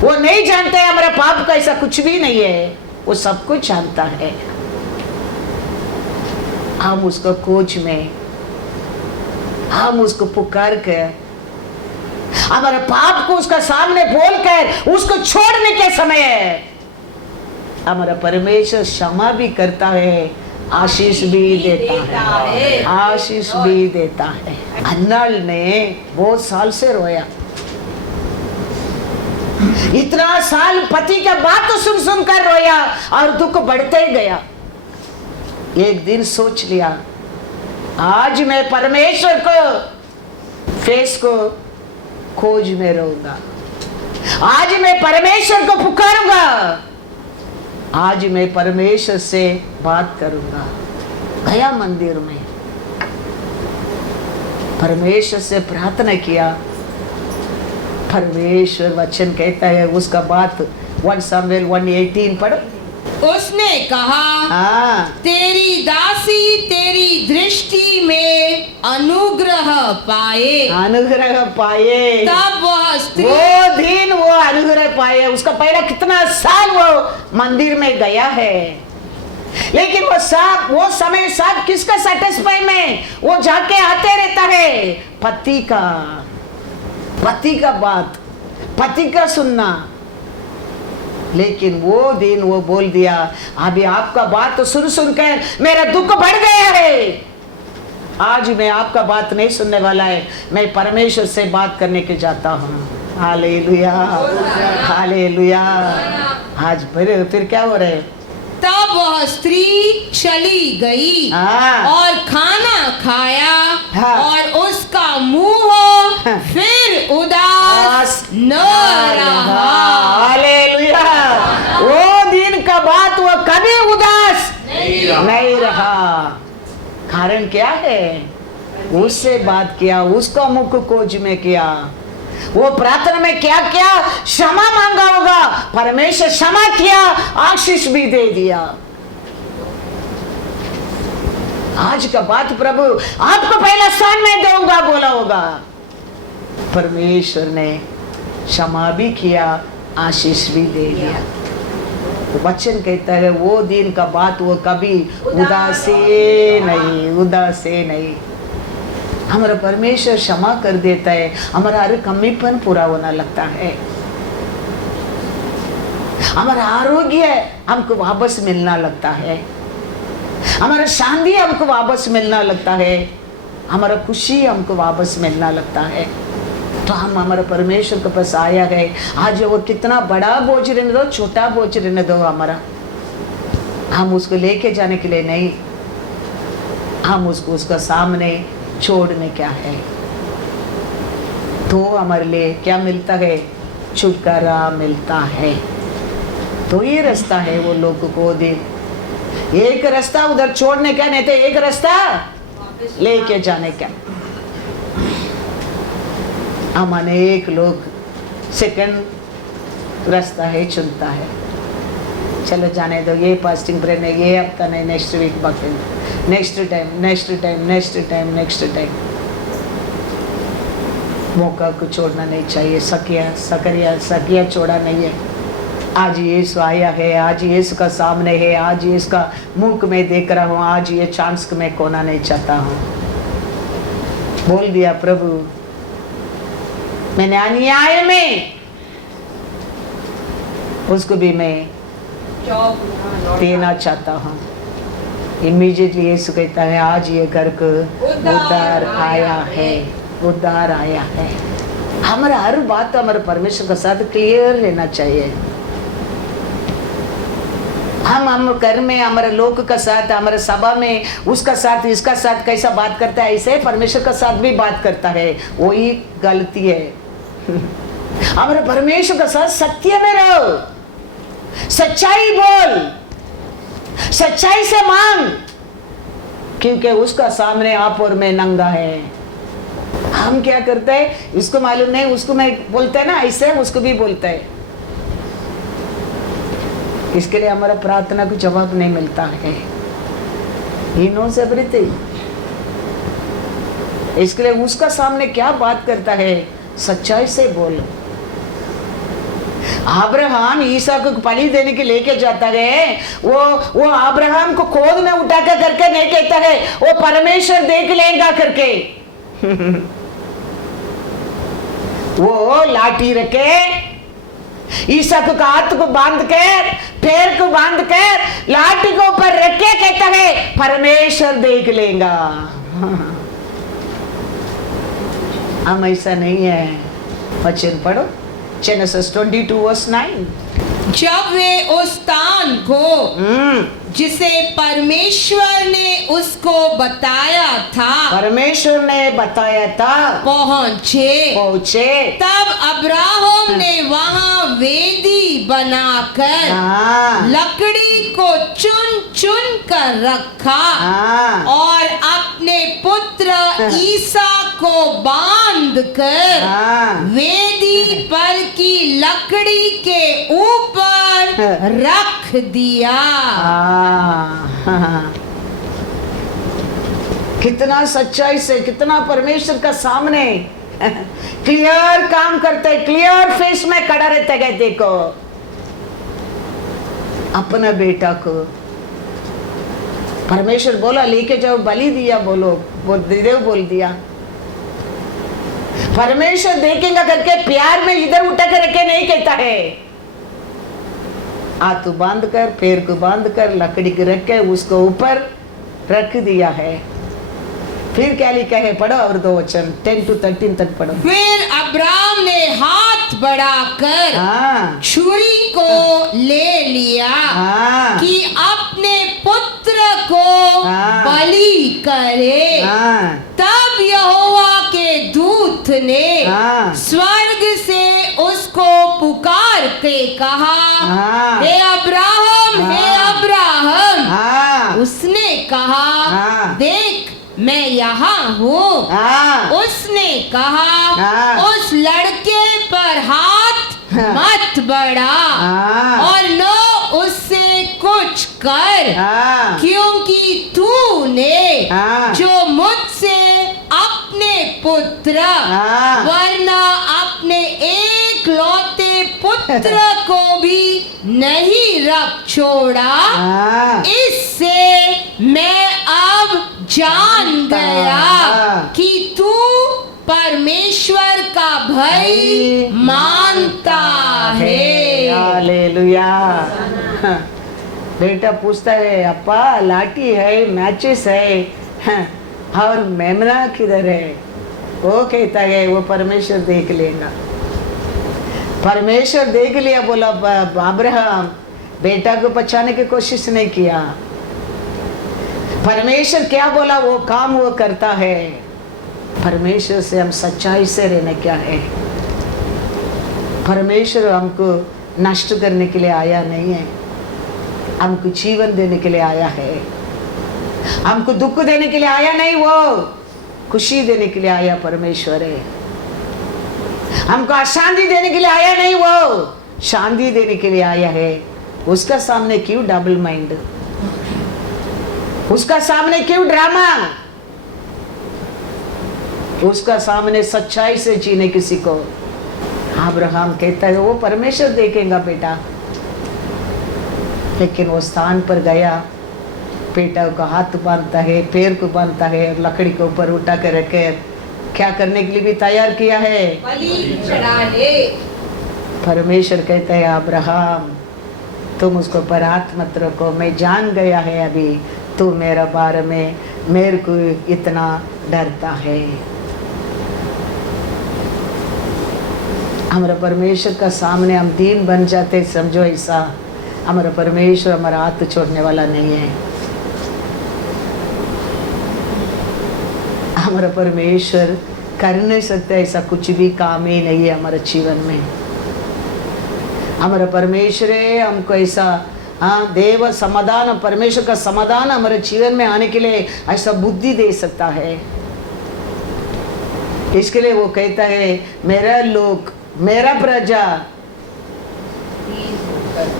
वो नहीं जानते हमारे पाप का ऐसा कुछ भी नहीं है, वो सब कुछ जानता है। हम उसको खोज में, हम उसको पुकार कर, हमारे पाप को उसका सामने बोलकर उसको छोड़ने के समय हमारा परमेश्वर क्षमा भी करता है, आशीष भी देता है, आशीष भी देता है। अन्नाल ने बहुत साल से रोया, इतना साल पति का बात तो सुन सुन कर रोया और दुख बढ़ते ही गया। एक दिन सोच लिया आज मैं परमेश्वर को फेस को खोज में रहूंगा, आज मैं परमेश्वर को पुकारूंगा, आज मैं परमेश्वर से बात करूंगा। गया मंदिर में, परमेश्वर से प्रार्थना किया। परमेश्वर वचन कहता है उसका बात 1 सामुएल 1:18 पढ़ो। उसने कहा, हाँ, तेरी दासी तेरी दृष्टि में अनुग्रह पाए। अनुग्रह पाए। तब वह स्त्री वो दिन वो अनुग्रह पाए। उसका पहला कितना साल वो मंदिर में गया है, लेकिन वो समय सब किसका सेटिस्फाई में वो जाके आते रहता है, पति का बात, पति का सुनना। लेकिन वो दिन वो बोल दिया, अभी आपका बात तो सुन कर मेरा दुख बढ़ गया है, आज मैं आपका बात नहीं सुनने वाला है, मैं परमेश्वर से बात करने के जाता हूँ। Hallelujah, hallelujah. आज फिर क्या हो रहा है? तब वह स्त्री चली गई और खाना खाया और उसका मुंह फिर उदास न रहा। हालेलुया। वो दिन का बात वो कभी उदास नहीं रहा। कारण क्या है? उससे बात किया, उसका मुख खोज में किया, वो प्रार्थना में क्या क्या क्षमा मांगा होगा, परमेश्वर क्षमा किया, आशीष भी दे दिया। आज का बात प्रभु आपको पहला स्थान में दूंगा बोला होगा, परमेश्वर ने क्षमा भी किया, आशीष भी दे दिया। वचन कहता है वो दिन का बात वो कभी उदासी नहीं। हमारा परमेश्वर क्षमा कर देता है, हमारा हर कमीपन पूरा होना लगता है, हमारा आरोग्य हमको वापस मिलना लगता है, हमारा शांति हमको वापस मिलना लगता है, हमारा खुशी हमको वापस मिलना लगता है। तो हम हमारे परमेश्वर के पास आया है। आज वो कितना बड़ा बोझ रहने दो, छोटा बोझ रहने दो, हमारा हम उसको लेके जाने के लिए नहीं, हम उसको उसका सामने छोड़ने क्या है। तो हमारे लिए क्या मिलता है? छुटकारा मिलता है। तो ये रास्ता है वो लोगों को दिन, एक रास्ता उधर छोड़ने का, नहीं तो एक रास्ता लेके जाने का। हम अनेक लोग सेकंड रास्ता है चुनता है, चलो जाने दो, ये फास्टिंग प्रेयर नहीं, ये हफ्ता नहीं, नेक्स्ट वीक बाकी, नेक्स्ट टाइम। मौका को छोड़ना नहीं चाहिए। सकिया छोड़ा नहीं है। आज यीशु आया है, आज यीशु का सामने है, आज यीशु का मुख में देख रहा हूँ, आज ये चांस को मैं खोना नहीं चाहता हूँ। बोल दिया प्रभु, मैंने अन्याय में उसको भी मैं देना चाहता हूँ। इमीडिएटली यीशु कहता है आज ये घर को उद्धार आया है, उद्धार आया है। हमारा हर बात हमारे परमेश्वर के साथ क्लियर रहना चाहिए। हम घर में हमारे लोग का साथ, हमारे सभा में उसका साथ, इसका साथ कैसा बात करता है, ऐसे परमेश्वर का साथ भी बात करता है, वही गलती है। हमारे परमेश्वर का साथ सत्य में रहो, सच्चाई बोल, सच्चाई से मांग, क्योंकि उसका सामने आप और मैं नंगा है। हम क्या करते हैं इसको मालूम नहीं, उसको मैं बोलते हैं ना ऐसे, उसको भी बोलता है। इसके लिए हमारा प्रार्थना को जवाब नहीं मिलता है। He knows everything। इसके लिए उसका सामने क्या बात करता है, सच्चाई से बोलो। अब्राहम ईसा को बलि देने के लेके जाता है, वो अब्राहम को गोद में उठा कर करके नहीं कहता है वो परमेश्वर देख लेगा करके। वो लाठी रखे, ईसा को हाथ को बांध कर, पैर को बांध कर, लाठी को ऊपर रख के कहता है परमेश्वर देख लेगा। हम ऐसा नहीं है। वचन पढ़ो, Genesis 22 verse 9। जब वे उस स्थान को जिसे परमेश्वर ने उसको बताया था परमेश्वर ने बताया था पहुंचे। तब अब्राहम ने वहां वेदी बनाकर हाँ लकड़ी को चुन चुन कर रखा हाँ और अपने पुत्र ईसा को बांध कर हाँ वेदी पर की लकड़ी के ऊपर रख दिया। हाँ। कितना सच्चाई से, कितना परमेश्वर का सामने क्लियर काम करते, क्लियर फेस में खड़ा रहते गए। देखो अपना बेटा को परमेश्वर बोला लेके जाओ, बलि दिया, बोलो देव बोल दिया। परमेश्वर देखेगा करके प्यार में इधर उठा कर रखे नहीं कहता है। हाथ बांध कर, पैर को बांध कर, लकड़ी को रख के उसको ऊपर रख दिया है। फिर क्या लिखा है, पढ़ो और 2 वचन 10 to 13 तक पढ़ो। फिर अब्राम ने हाथ बढ़ाकर हाँ छुरी को ले लिया हाँ कि अपने पुत्र को हाँ। बलि करे। हाँ तब यहोवा के दूत ने हाँ। स्वर्ग से उसको पुकार के कहा, हाँ। हे अब्राहम, हे हाँ। अब्राहम। हाँ उसने कहा, हाँ। देख मैं यहाँ हूँ। हाँ उसने कहा, हाँ। उस लड़के पर हाथ हाँ। मत बढ़ा हाँ। और न उससे कुछ कर, हाँ क्योंकि तूने हाँ। जो मुझसे अपने पुत्र हाँ। वरना अपने एक लौते पुत्र को भी नहीं रख छोड़ा, हाँ इससे मैं अब जान गया कि तू परमेश्वर का भय मानता है। हालेलुया। बेटा पूछता है, अप्पा लाठी है, मैचेस है और मेमना किधर है? वो कहता है वो परमेश्वर देख लेगा। परमेश्वर देख लिया। बोला अब्राहम बेटा को बचाने की कोशिश नहीं किया। परमेश्वर क्या बोला वो काम वो करता है। परमेश्वर से हम सच्चाई से रहना क्या है। परमेश्वर हमको नष्ट करने के लिए आया नहीं है, हमको जीवन देने के लिए आया है। हमको दुख देने के लिए आया नहीं, वो खुशी देने के लिए आया परमेश्वर है। हमको अशांति देने के लिए आया नहीं, वो शांति देने के लिए आया है। उसका सामने क्यों डबल माइंड, उसका सामने क्यों ड्रामा, उसका सामने सच्चाई से जीने किसी को। अब्राहम कहता है वो परमेश्वर देखेगा बेटा। लेकिन वो स्थान पर गया, बेटा को हाथ बांधता है, पैर को बांधता है, लकड़ी के ऊपर उठा कर रखे क्या करने के लिए भी तैयार किया है, बलि चढ़ाने। परमेश्वर कहता है अब्राहम तुम उसको पर हाथ मत रखो, मैं जान गया है अभी तू मेरा बारे में मेरे को इतना डरता है। हमारा परमेश्वर का सामने हम दीन बन जाते, समझो ऐसा हमारा परमेश्वर हमारा हाथ छोड़ने वाला नहीं है। हमारा परमेश्वर कर नहीं सकता ऐसा कुछ भी काम ही नहीं है हमारे जीवन में। हमारा परमेश्वर है हमको ऐसा देव समाधान, परमेश्वर का समाधान हमारे जीवन में आने के लिए ऐसा बुद्धि दे सकता है। इसके लिए वो कहता है मेरा लोग, मेरा प्रजा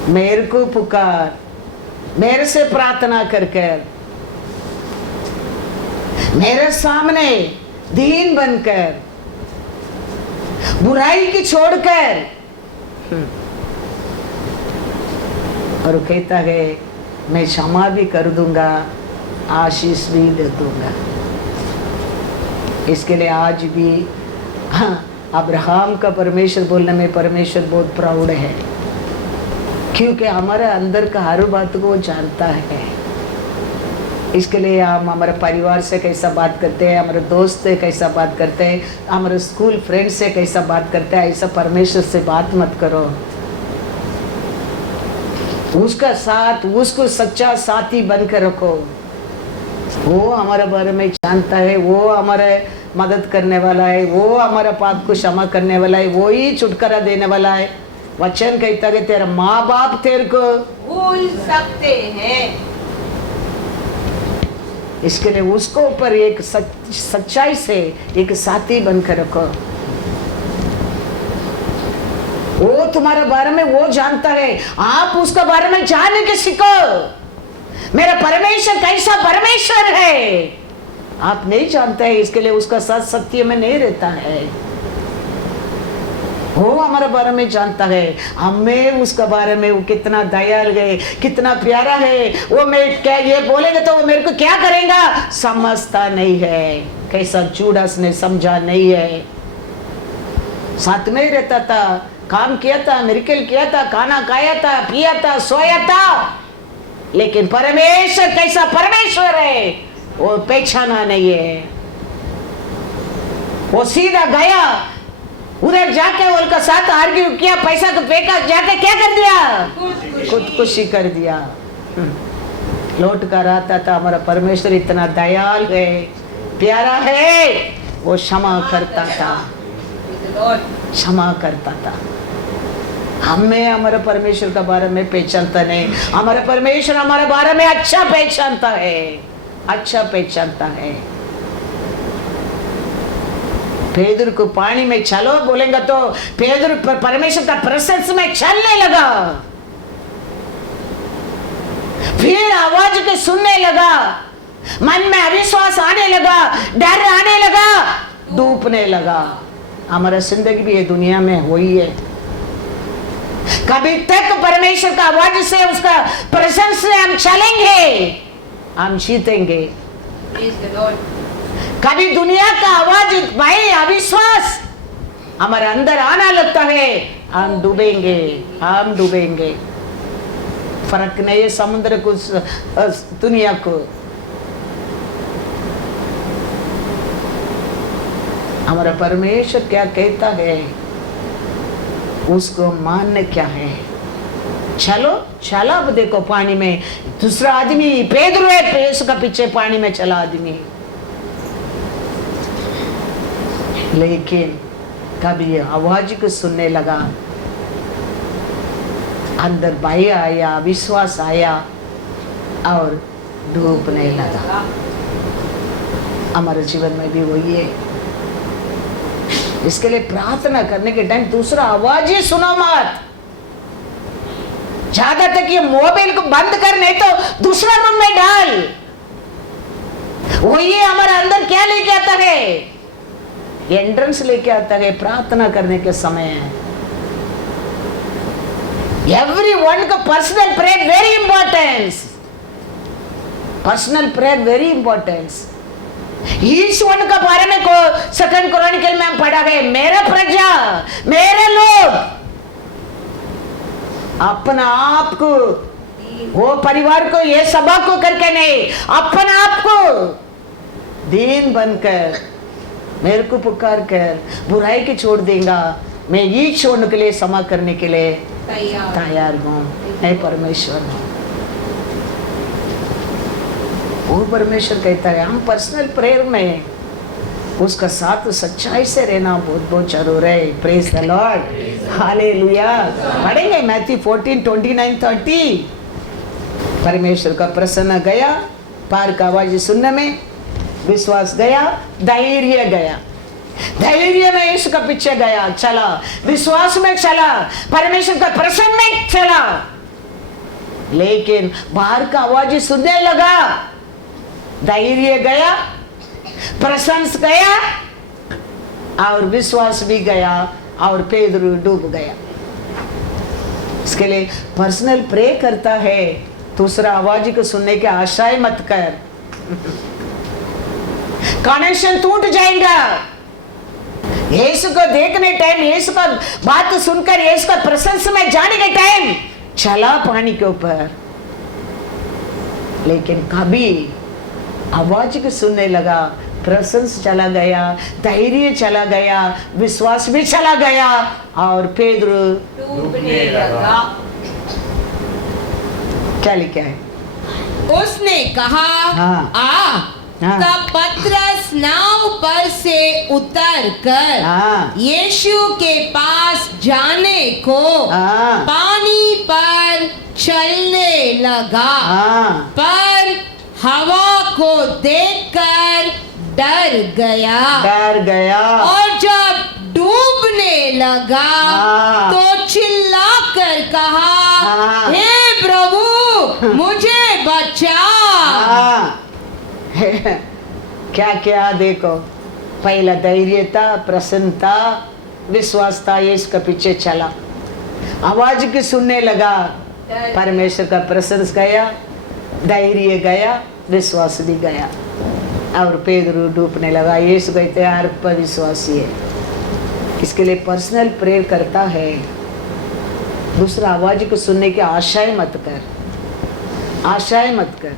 मेरे को पुकार, मेरे से प्रार्थना कर कर, मेरे सामने दीन बनकर, बुराई की छोड़कर, और कहता है मैं क्षमा भी कर दूंगा, आशीष भी दे दूंगा। इसके लिए आज भी अब्राहम का परमेश्वर बोलने में परमेश्वर बहुत प्राउड है, क्योंकि हमारे अंदर का हर बात को वो जानता है। इसके लिए हम हमारे परिवार से कैसा बात करते हैं, हमारे दोस्त से कैसा बात करते हैं, हमारे स्कूल फ्रेंड से कैसा बात करते हैं, ऐसा परमेश्वर से बात मत करो। उसका साथ, उसको सच्चा साथी बनकर रखो। वो हमारे बारे में जानता है, वो हमारे मदद करने वाला है, वो हमारा पाप को क्षमा करने वाला है, वो ही छुटकारा देने वाला है। वचन कहता है तेरा माँ बाप तेरे को भूल सकते हैं, इसके लिए उसको ऊपर एक सच्चाई से एक साथी बनकर रखो। वो तुम्हारे बारे में वो जानता है, आप उसके बारे में जानने के सीखो। मेरा परमेश्वर कैसा परमेश्वर है आप नहीं जानते हैं, इसके लिए उसका साथ सत्य में नहीं रहता है। वो हमारे बारे में जानता है, हमें उसका बारे में वो कितना दयालु है, कितना प्यारा है। वो मैं क्या ये बोलेगा तो वो मेरे को क्या करेगा समझता नहीं है। कैसा जूडास ने समझा नहीं है। साथ में ही रहता था, काम किया था, मिरेकल किया था, खाना खाया था, पिया था, सोया था, लेकिन परमेश्वर कैसा परमेश्वर है वो पहचाना नहीं है। वो सीधा गया, उधर जाके उनका साथ आर्ग्यू किया, पैसा को फेंका, जाके क्या कर दिया खुदकुशी कर दिया। लौट कर आता था हमारा परमेश्वर इतना दयाल है, प्यारा है, वो क्षमा करता था, क्षमा करता था। हमें हमारे परमेश्वर के बारे में पहचानता नहीं। हमारा परमेश्वर हमारे बारे में अच्छा पहचानता है, अच्छा पहचानता है। पेदर को पानी में चलो बोलेंगे तो पेदर परमेश्वर का प्रेजेंस में चलने लगा, फिर आवाज के सुनने लगा, मन में अविश्वास आने लगा, डर आने लगा, डूबने लगा। हमारा जिंदगी भी ये दुनिया में हुई है। कभी तक परमेश्वर का आवाज से, उसका प्रेजेंस से हम चलेंगे, हम जीतेंगे। कभी दुनिया का आवाज, भाई अविश्वास हमारे अंदर आना लगता है, हम डूबेंगे, हम डूबेंगे। फर्क नहीं है समुद्र को, दुनिया को। हमारा परमेश्वर क्या कहता है उसको मानने क्या है। चलो चला, अब देखो पानी में दूसरा आदमी पेदर है, पेस का पीछे पानी में चला आदमी, लेकिन कभी आवाज को सुनने लगा, अंदर भय आया, विश्वास आया और डूबने लगा। हमारे जीवन में भी वही है। इसके लिए प्रार्थना करने के टाइम दूसरा आवाज ही सुनो मत। ज्यादा तक ये मोबाइल को बंद कर, नहीं तो दूसरा रूम में डाल। वही हमारे अंदर क्या लेके आता है, एंट्रेंस लेके आता है प्रार्थना करने के समय। एवरीवन का personal prayer very importance, personal prayer very importance. Each one का बारे में को सेकंड क्रॉनिकल में हम पढ़ा है, मेरा प्रजा, मेरे लोग अपना आप को, वो परिवार को, ये सभा को करके नहीं, अपना आप को दीन बनकर मेरे को पुकार कर बुराई के छोड़ देगा, मैं ये छोड़ने के लिए, क्षमा करने के लिए तैयार हूँ। मैं परमेश्वर हूँ। वो परमेश्वर कहता है हम पर्सनल प्रेयर में उसका साथ सच्चाई से रहना बहुत बहुत जरूर है। Praise the Lord, hallelujah. पढ़ेंगे मैथ्यू 14:29-30। परमेश्वर का प्रसन्न गया, पार का आवाज सुनने में, विश्वास गया, धैर्य गया। धैर्य में यीशु का पीछे गया, चला, विश्वास में चला, परमेश्वर का प्रसन्न में चला, लेकिन बाहर का आवाज सुनने लगा, धैर्य गया, प्रशंस गया और विश्वास भी गया और पेदर डूब गया। इसके लिए पर्सनल प्रे करता है, दूसरा आवाज को सुनने की आशाएं मत कर, कनेक्शन टूट जाएगा। यीशु को देखने टाइम, यीशु का बात सुनकर, यीशु का प्रशंसा में जाने के टाइम चला पानी के ऊपर, लेकिन कभी आवाज को सुनने लगा, प्रशंसा चला गया, धैर्य चला गया, विश्वास भी चला गया और पेदर डूबने लगा। क्या लिखा है? उसने कहा, हाँ। आ। हाँ। तब पतरस नाव पर से उतर कर हाँ। यीशु के पास जाने को हाँ। पानी पर चलने लगा, हाँ। पर हवा को देखकर डर गया। डर गया। और जब डूबने लगा हाँ। तो चिल्लाकर कहा, हाँ। हे प्रभु मुझे बचा। हाँ। क्या क्या देखो, पहला धैर्य था, प्रसन्नता, विश्वास था, ये इसका पीछे चला, आवाज की सुनने लगा, परमेश्वर का प्रशंस गया, धैर्य गया, विश्वास भी गया, और पेदरू डूबने लगा। यीशु कहते हैं हर पर विश्वासी है, इसके लिए पर्सनल प्रेयर करता है। दूसरा आवाज को सुनने की आशाएं मत कर, आशाएं मत कर।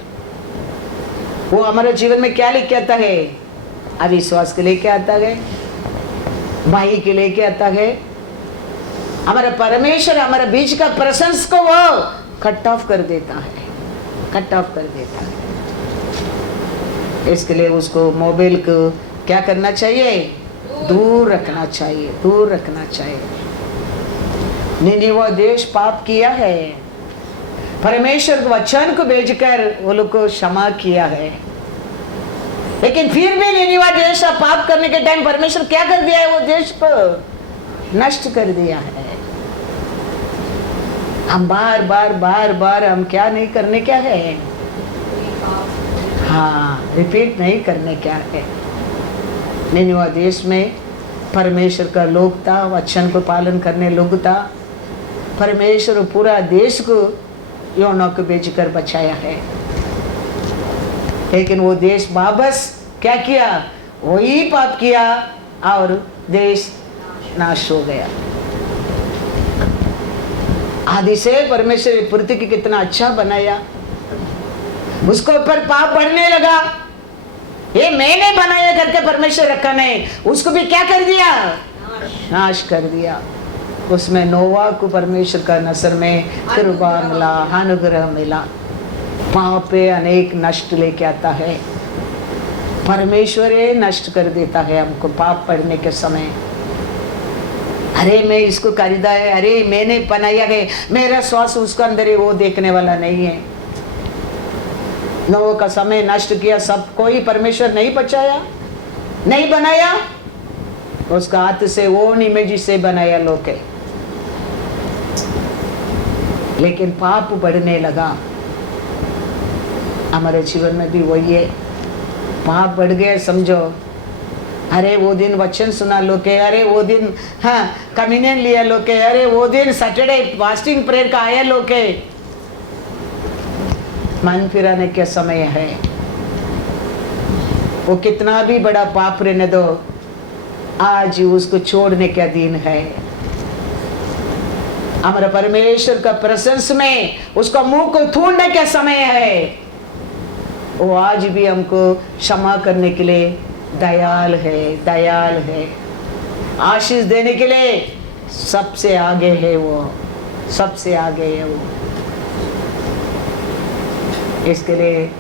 वो हमारे जीवन में क्या लेके आता है? अविश्वास के लेके आता है, भाई के लेके आता है। हमारा परमेश्वर हमारे बीच का प्रशंस को वो कट ऑफ कर देता है, कट ऑफ कर देता है। इसके लिए उसको मोबाइल को क्या करना चाहिए? दूर रखना चाहिए, दूर रखना चाहिए। निनिवे देश पाप किया है, परमेश्वर के वचन को भेजकर वो लोग को क्षमा किया है, लेकिन फिर भी निनिवे देश पाप करने के टाइम परमेश्वर क्या कर दिया है? वो देश को नष्ट कर दिया है। हम बार बार हम क्या नहीं करने क्या है? हाँ, रिपीट नहीं करने क्या है। निनिवे देश में परमेश्वर का लोग था, वचन को पालन करने लोग था। परमेश्वर पूरा देश को योना को बेचकर बचाया है, लेकिन वो देश वापस क्या किया? वही पाप किया और देश नाश हो गया। आदि से परमेश्वर पृथ्वी की कितना अच्छा बनाया, उसको ऊपर पाप बढ़ने लगा। ये मैंने बनाया करके परमेश्वर रखा नहीं, उसको भी क्या कर दिया? नाश कर दिया। उसमें नोवा को परमेश्वर का नजर में कृपा मिला, अनुग्रह मिला। पाप पे अनेक नष्ट लेके आता है, परमेश्वर नष्ट कर देता है हमको पाप पढ़ने के समय। अरे मैं इसको खरीदा है, अरे मैंने बनाया है, मेरा श्वास उसका अंदर है, वो देखने वाला नहीं है। नोवा का समय नष्ट किया, सब कोई परमेश्वर नहीं बचाया, नहीं बनाया, उसका हाथ से वो इमेज से बनाया लोग है, लेकिन पाप बढ़ने लगा। हमारे जीवन में भी वही है, पाप बढ़ गए समझो। अरे वो दिन वचन सुना लोग के, अरे वो दिन हाँ कम्युनियन लिया लोग के, अरे वो दिन सैटरडे फास्टिंग प्रेयर का आया लोग के। मन फिराने के समय है, वो कितना भी बड़ा पाप रहने दो, आज उसको छोड़ने का दिन है। हमारा परमेश्वर का प्रशंस में उसका मुंह को थूड़ने का समय है। वो आज भी हमको क्षमा करने के लिए दयाल है, दयाल है, आशीष देने के लिए सबसे आगे है, वो सबसे आगे है वो। इसके लिए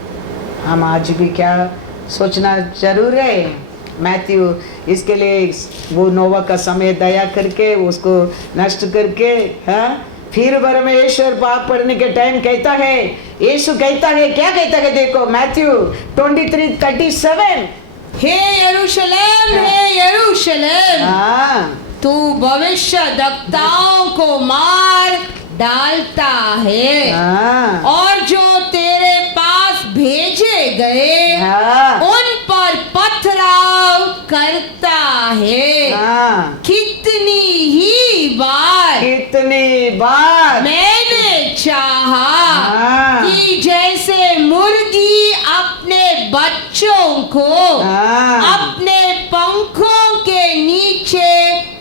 हम आज भी क्या सोचना जरूर है? मैथ्यू इसके लिए वो नोवा का समय दया करके उसको नष्ट करके, हाँ फिर परमेश्वर पाप पढ़ने के टाइम कहता है, यीशु कहता है, क्या कहता है? देखो मैथ्यू 23:37, हे यरूशलेम, हे यरूशलेम, हाँ तू भविष्यद्वक्ताओं को मार डालता है, हाँ और जो तेरे पास भेजे गए हाँ उन पर पथराव करता है। हाँ। कितनी ही बार मैंने चाहा हाँ। कि जैसे मुर्गी अपने बच्चों को हाँ। अपने पंखों के नीचे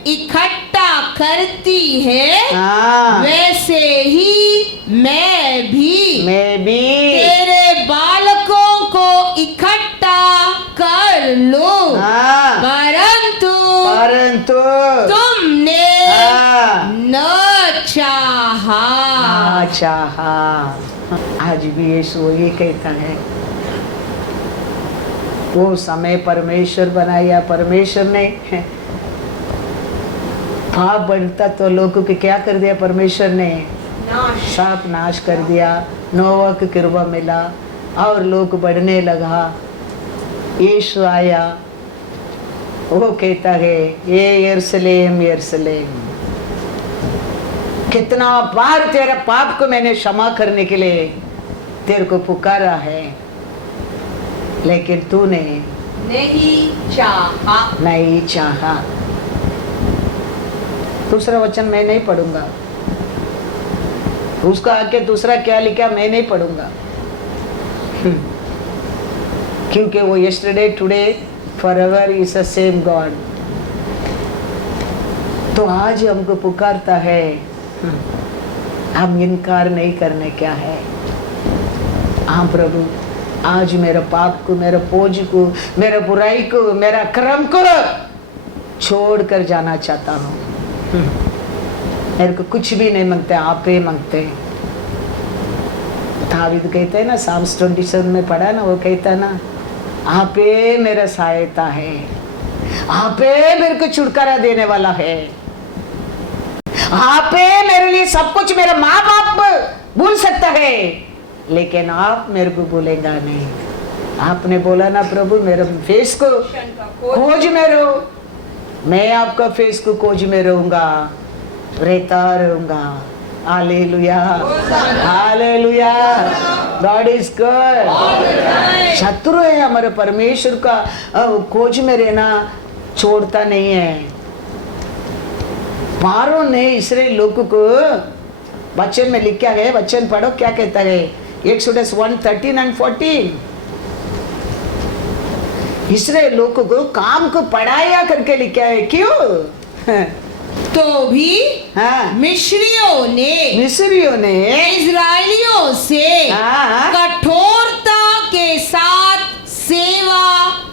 इकट्ठा करती है, हाँ। वैसे ही मैं भी तेरे तेरे बालकों को इकट्ठा कर लो, हाँ। परंतु तुमने हाँ। न चाहा। चाहा। भी यीशु वही कहता है। वो समय परमेश्वर बनाया, परमेश्वर ने पाप बढ़ता तो लोगों को क्या कर दिया परमेश्वर ने? सब नाश कर दिया। नोवा की कृपा मिला और लोग बढ़ने लगा। यीशु आया, वो कहता है ये यरूशलेम यरूशलेम, कितना बार तेरा पाप को मैंने क्षमा करने के लिए तेरे को पुकारा है, लेकिन तूने नहीं चाहा। दूसरा वचन मैं नहीं पढ़ूंगा, उसका आके दूसरा क्या लिखा मैं नहीं पढ़ूंगा, क्योंकि वो yesterday today forever is the same God. तो आज हमको पुकारता है, हम इनकार नहीं करने क्या है। हाँ प्रभु, आज मेरे पाप को, मेरे पोज को, मेरे बुराई को, मेरा कर्म को छोड़ कर जाना चाहता हूँ। मेरे को कुछ भी नहीं मांगते, आप ही मांगते। दावीद कहते हैं ना, साम्स 27 में पढ़ा ना, वो कहता है ना, आप ही मेरा सहायता है, आप ही मेरे को छुटकारा देने वाला है, आप ही मेरे लिए सब कुछ। मेरा माँ बाप भूल सकता है, लेकिन आप मेरे को भूलेगा नहीं। आपने बोला ना प्रभु, मेरे फेस को खोज में रहो, मैं आपका फेस को खोज में रहूंगा, रहता रहूंगा। Hallelujah, hallelujah, God is good. शत्रु है हमारे परमेश्वर का खोज में रहना छोड़ता नहीं है। पारो ने इस्राएल लोगों को वचन में लिखा है, वचन पढ़ो क्या कहता है, एक्सोडस 1:13 and 14। इस्राएल लोगों को काम को पढ़ाया करके लिखा है। क्यों? तो भी हाँ, मिस्रियों ने इजरायलियों से हाँ, कठोरता के साथ सेवा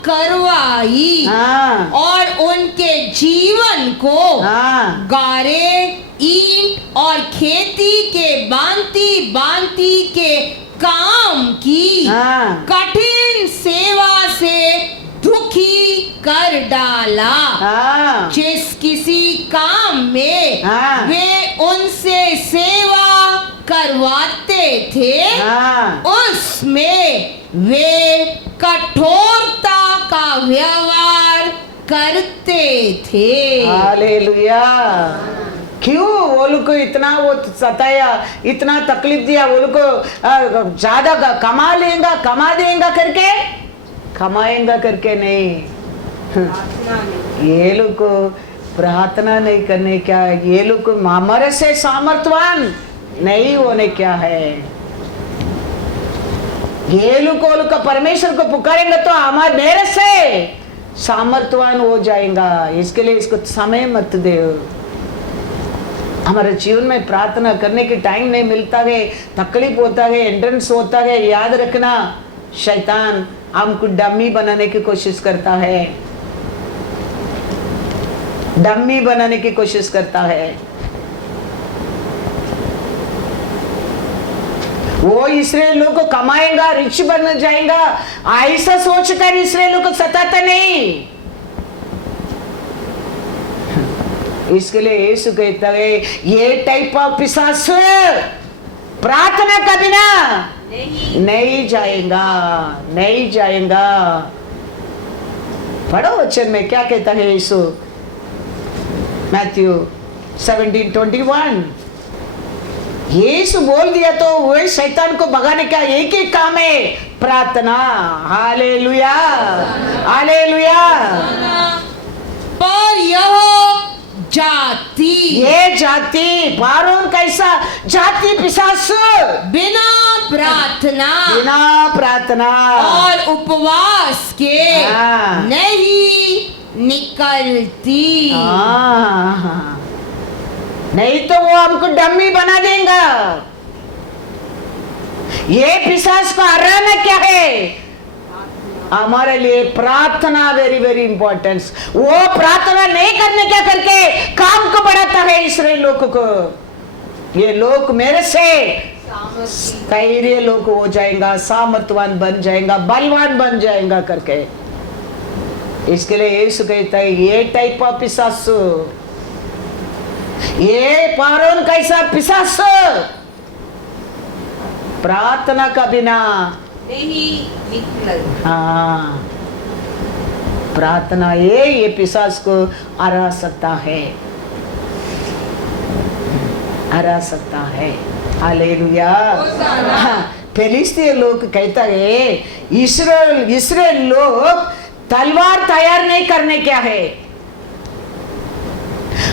करवाई हाँ, और उनके जीवन को हाँ, गारे, ईंट और खेती के बांती के काम की हाँ, कठिन सेवा से दुखी कर डाला। हाँ, जिस किसी काम में हाँ, वे उनसे सेवा करवाते थे, हाँ, उसमें वे कठोरता का व्यवहार करते थे। हालेलुया। क्यों वो लोग को इतना वो सताया, इतना तकलीफ दिया? वो लोग को ज्यादा कमा देगा करके, कमाएंगा करके नहीं। ये लोग को प्रार्थना नहीं करने क्या है, ये लोग को हमारे से सामर्थ्यवान नहीं होने क्या है। ये लोग को परमेश्वर को पुकारेंगे तो हमारे मेरे से सामर्थ्यवान हो जाएगा। इसके लिए इसको समय मत दे। हमारे जीवन में प्रार्थना करने के टाइम नहीं मिलता है, तकलीफ होता है, एंट्रेंस होता है। याद रखना, शैतान हमको डम्मी बनाने की कोशिश करता है, डम्मी बनाने की कोशिश करता है। वो इस्राएल लोग को कमाएगा, रिच बन जाएगा, ऐसा सोचकर इस्राएल को सताता नहीं। इसके लिए यीशु कहता है, ये टाइप ऑफ पिशाच प्रार्थना का बिना नहीं जाएगा, नहीं जाएगा। पढ़ो वचन में क्या कहता है यीशु, मैथ्यू 17:21। यीशु बोल दिया तो वही शैतान को भगाने का एक ही काम है, प्रार्थना। Hallelujah, hallelujah. पर यह जाति, ये जाति पारोन कैसा जाति पिशाच, बिना प्रार्थना और उपवास के हाँ, नहीं निकलती। हाँ, नहीं तो वो हमको डम्मी बना देगा। ये पिशाच को हराना क्या है? हमारे लिए प्रार्थना वेरी वेरी इंपॉर्टेंस। वो प्रार्थना नहीं करने क्या करके काम को बढ़ाता है इस्राएल लोगों को। ये लोग मेरे से स्थैर्य लोग हो जाएगा, सामर्थवान बन जाएगा, बलवान बन जाएगा करके। इसके लिए यीशु कहता है ये टाइप ऑफ पिशाच, ये पारोन कैसा पिशाच प्रार्थना का बिना नहीं निकलेगा। हाँ, प्रार्थना ये पिशाच को हरा सकता है, हरा सकता है। हालेलुया। हाँ, फिलिस्तीय लोग कहता है इस्राएल लोग तलवार तैयार नहीं करने क्या है,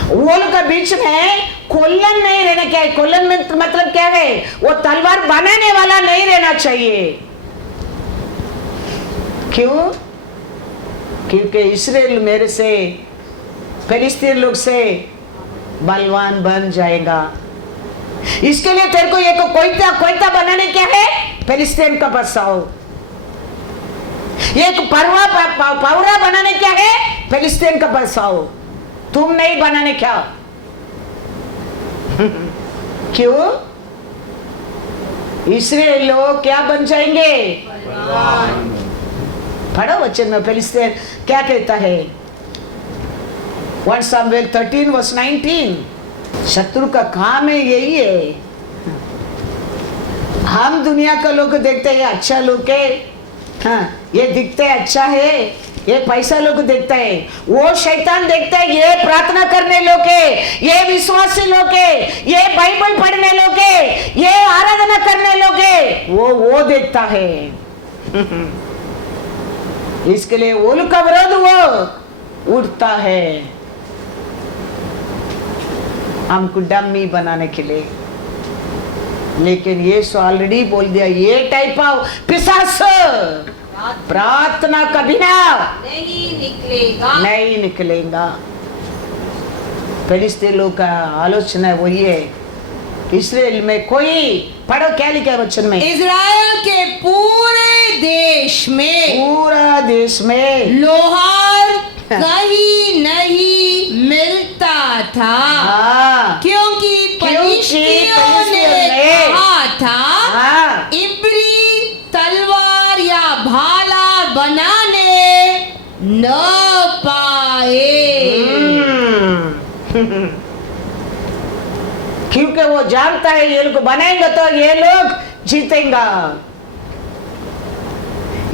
वो लोग के बीच में कोलन नहीं रहना क्या है। कोलन में मतलब क्या है, वो तलवार बनाने वाला नहीं रहना चाहिए। क्यों? क्योंकि इस्राएल मेरे से फिलिस्तीन लोग से बलवान बन जाएगा। इसके लिए तेरे को एक कोयता बनाने क्या है, फिलिस्तीन का बसाओ। एक पौरा बनाने क्या है, फिलिस्तीन का बसाओ। तुम नहीं बनाने क्या? क्यों? इस्राएल लोग क्या बन जाएंगे? पढ़ो वचन में फिलिस्तीन क्या कहता है, 1 Samuel 13:19। शत्रु का काम है यही है। हम दुनिया का लोग देखते हैं अच्छा लोग है, हाँ, ये दिखते अच्छा है, ये पैसा लोग देखता है। वो शैतान देखता है ये प्रार्थना करने लोग है, ये विश्वासी लोग है, ये बाइबल पढ़ने लोग है, ये आराधना करने लोग है, वो देखता है। इसके लिए वो लोग का विरोध वो उठता है हमको डम्मी बनाने के लिए। लेकिन ये ऑलरेडी बोल दिया ये टाइप ऑफ पिशाच प्रार्थना का बिना नहीं निकलेगा। फिलिस्तीन लोग का आलोचना वही है। इस्राएल में कोई, पढ़ो क्या लिखा है वचन में, इज़राइल के पूरे देश में लोहार कहीं नहीं मिलता था। क्योंकि फिलिस्तीनियों ने कहा था इब्री तलवार या भाला बनाने न पाए। क्योंकि वो जानता है ये लोग बनाएंगे तो ये लोग जीतेंगे।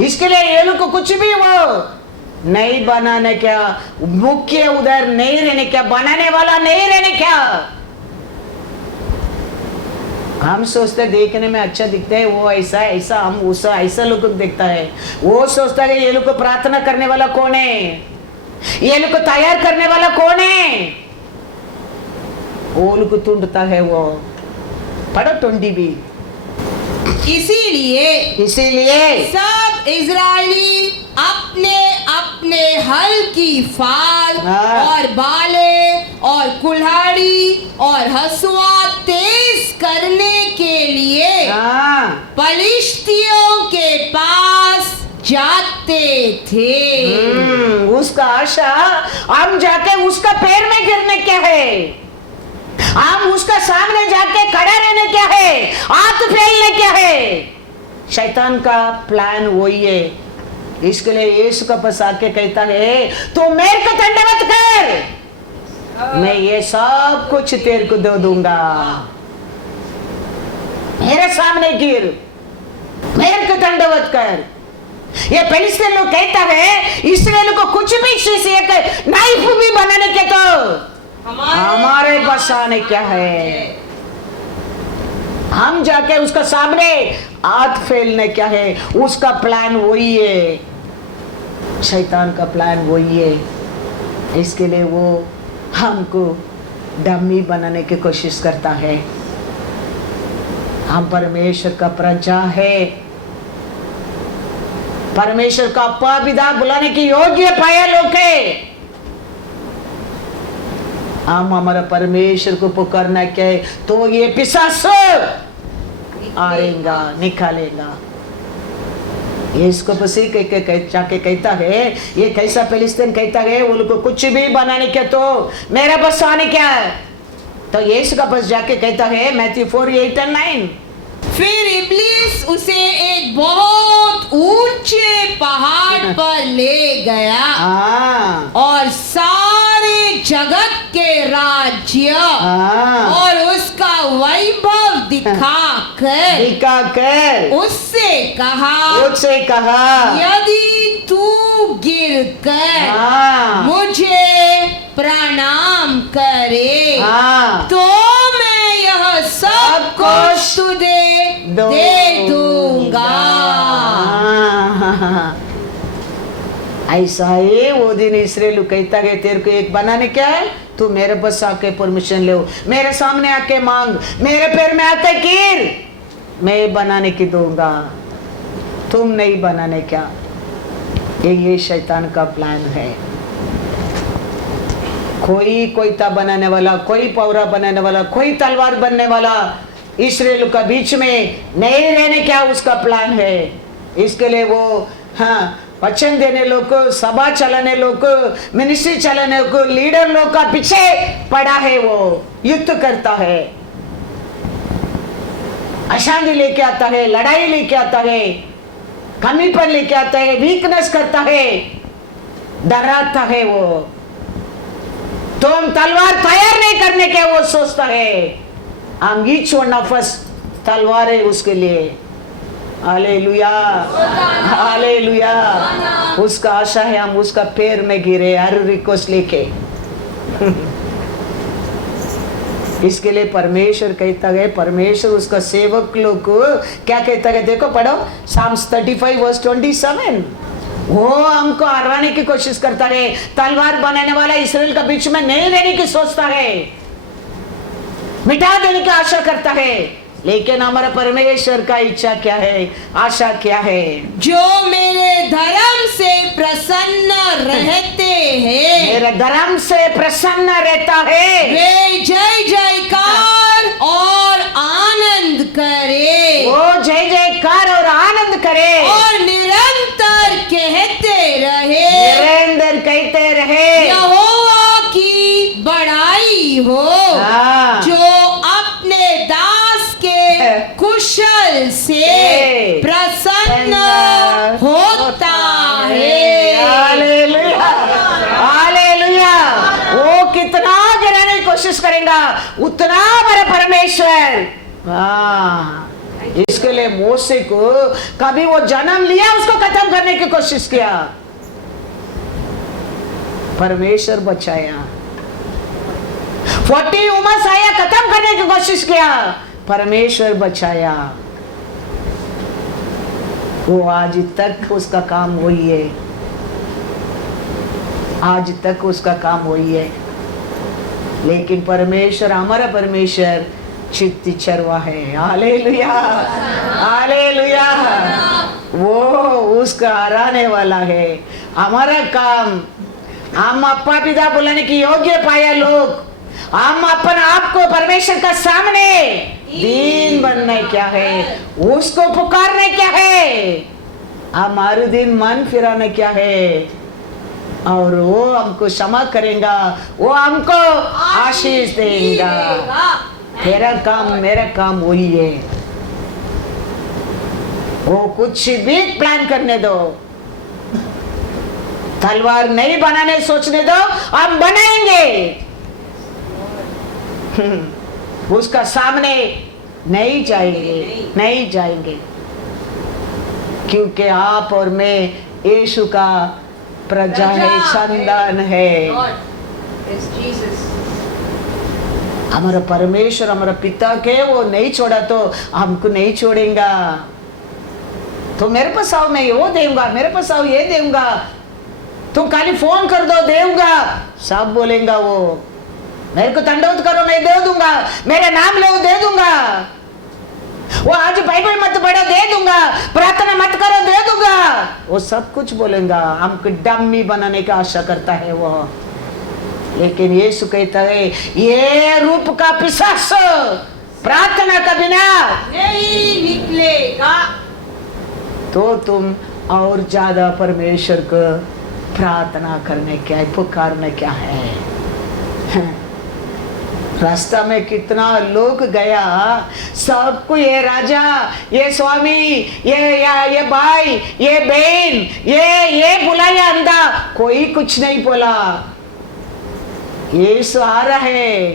इसके लिए ये लोग को कुछ भी वो नहीं बनाने क्या, मुख्य उधर नहीं रहने क्या, बनाने वाला नहीं रहने क्या। हम सोचते देखने में अच्छा दिखता है, वो ऐसा हम उसा ऐसा लोग देखता है। वो सोचता है ये लोग को प्रार्थना करने वाला कौन है, ये लोग को तैयार करने वाला कौन है, वो लोग ढूंढता है। वो पढ़ो 20b। इसीलिए सब इजरायली अपने अपने हल की फाल और बाले और कुल्हाड़ी और हसुआ तेज करने के लिए पलिश्तियों के पास जाते थे। उसका आशा हम जाके उसका पैर में गिरने क्या है, हम उसका सामने जाके खड़ा रहने क्या है, हाथ फैलने क्या है। शैतान का प्लान वही है। इसके लिए यीशु का पास आके कहता है तो मेरे को दंडवत कर, मैं ये सब कुछ तेरे को दे दूंगा। मेरे सामने गिर, मेरे को दंडवत कर। ये फिलिस्तीन लोग कहता है इस्राएल को कुछ भी चीज एक नाइफ भी बनाने के तो हमारे बसाने क्या है, हम जाके उसका सामने हाथ फैलने क्या है। उसका प्लान वही है, शैतान का प्लान वही है। इसके लिए वो हमको डमी बनाने की कोशिश करता है। हम परमेश्वर का प्रजा है, परमेश्वर का अपा पिता बुलाने की योग्य पाया लोग है। हम हमारा परमेश्वर को पुकारना क्या है तो ये पिशाच आएगा, निकालेगा। ये इसको पसी जाके कहता है ये कैसा फिलिस्तीन कहता है वो लोग को कुछ भी बनाने क्या तो मेरा बस आने क्या है। तो ये इसका बस जाके कहता है मैथ्यू 4:8-9 फिर इब्लीस उसे एक बहुत ऊंचे पहाड़ पर ले गया हाँ और सारे जगत के राज्य हाँ और उसका वैभव दिखाकर उससे कहा यदि तू गिरकर हाँ मुझे प्रणाम करे हाँ तो मैं यह सब कुछ तुझे दे दूंगा। ऐसा ही वो दिन इसराइल कहता है तेरे को एक बनाने क्या है, तू मेरे पास आके परमिशन ले, मेरे सामने आके मांग, मेरे पैर में आके गिर, मैं बनाने की दूंगा, तुम नहीं बनाने क्या। ये शैतान का प्लान है। कोई ता बनाने वाला, कोई पौरा बनाने वाला, कोई तलवार बनने वाला इसराइल का बीच में नहीं रहने क्या उसका प्लान है। इसके लिए वो हाँ वचन देने लोग को, सभा चलाने लोग को, मिनिस्ट्री चलाने को, लीडर लोग का पीछे पड़ा है, वो युद्ध करता है, अशांति लेके आता है, लड़ाई लेके आता है, कमी पर लेके आता है, वीकनेस करता है, डराता है वो। तो हम तलवार तैयार नहीं करने के वो सोचता है, हम ईच वन ऑफ अस तलवार है उसके लिए। Hallelujah hallelujah. उसका आशा है हम उसका पैर में गिरे हर रिक्वेस्ट लेके। इसके लिए परमेश्वर कहता है, परमेश्वर उसका सेवक लोग को क्या कहता है, देखो पढ़ो साम्स 35:27। वो हमको हराने की कोशिश करता है, तलवार बनाने वाला इसराइल का बीच में नहीं रहने की सोचता है, मिटा देने की आशा करता है। लेकिन हमारा परमेश्वर का इच्छा क्या है, आशा क्या है, जो मेरे धर्म से प्रसन्न रहते हैं, मेरे धर्म से प्रसन्न रहता है, वे जय जयकार और आनंद करे, वो जय जयकार और आनंद करे और निरंतर कहते रहे, निरंतर कहते रहे यहोवा की बड़ाई हो, हाँ। जो अपने दास के कुशल से प्रसन्न होता है। Hallelujah hallelujah. वो कितना गिराने की कोशिश करेगा उतना बड़ा परमेश्वर। हाँ, इसके लिए मोसे को कभी वो जन्म लिया उसको खत्म करने की कोशिश किया, परमेश्वर बचाया। 40 उम्र से आया खत्म करने की कोशिश किया, परमेश्वर बचाया। वो आज तक उसका काम वही है, आज तक उसका काम वही है। लेकिन परमेश्वर, हमारा परमेश्वर चित्ती चरवा है। Hallelujah hallelujah. वो उसका हराने वाला है। हमारा काम, हम अपा पिता बुलाने की योग्य पाया लोग, हम अपन आप को परमेश्वर का सामने दीन बनना क्या है, उसको पुकारने क्या है, हमारे दिन मन फिराना क्या है, और वो हमको क्षमा करेगा, वो हमको आशीष देगा। तेरा काम मेरा काम वही है। वो कुछ भी प्लान करने दो, तलवार नहीं बनाने सोचने दो, हम बनाएंगे। उसका सामने नहीं जाएंगे, नहीं जाएंगे, क्योंकि आप और मैं यीशु का प्रजा है, संतान है। हमारा परमेश्वर, हमारा पिता के वो नहीं छोड़ा तो हमको नहीं छोड़ेगा। तो मेरे पास आओ, मैं वो दूंगा, मेरे पास आओ ये दूंगा, तुम खाली फोन कर दो दूंगा, सब बोलेगा वो। मेरे को दंडवत करो मैं दे दूंगा, मेरा नाम लो दे दूंगा, वो आज बाइबल मत पढ़ो दे दूंगा, प्रार्थना मत करो दे दूंगा, वो सब कुछ बोलेगा। हमको डम्मी बनाने का आशा करता है वो। लेकिन यीशु कहता है ये रूप का पिशाच प्रार्थना का बिना नहीं निकलेगा। तो तुम और ज्यादा परमेश्वर को प्रार्थना करने क्या है, पुकारने क्या है। रास्ता में कितना लोग गया, सबको ये राजा, ये स्वामी, ये भाई, ये बहन, ये बुलाया अंधा, कोई कुछ नहीं बोला। यीशु आ रहा है,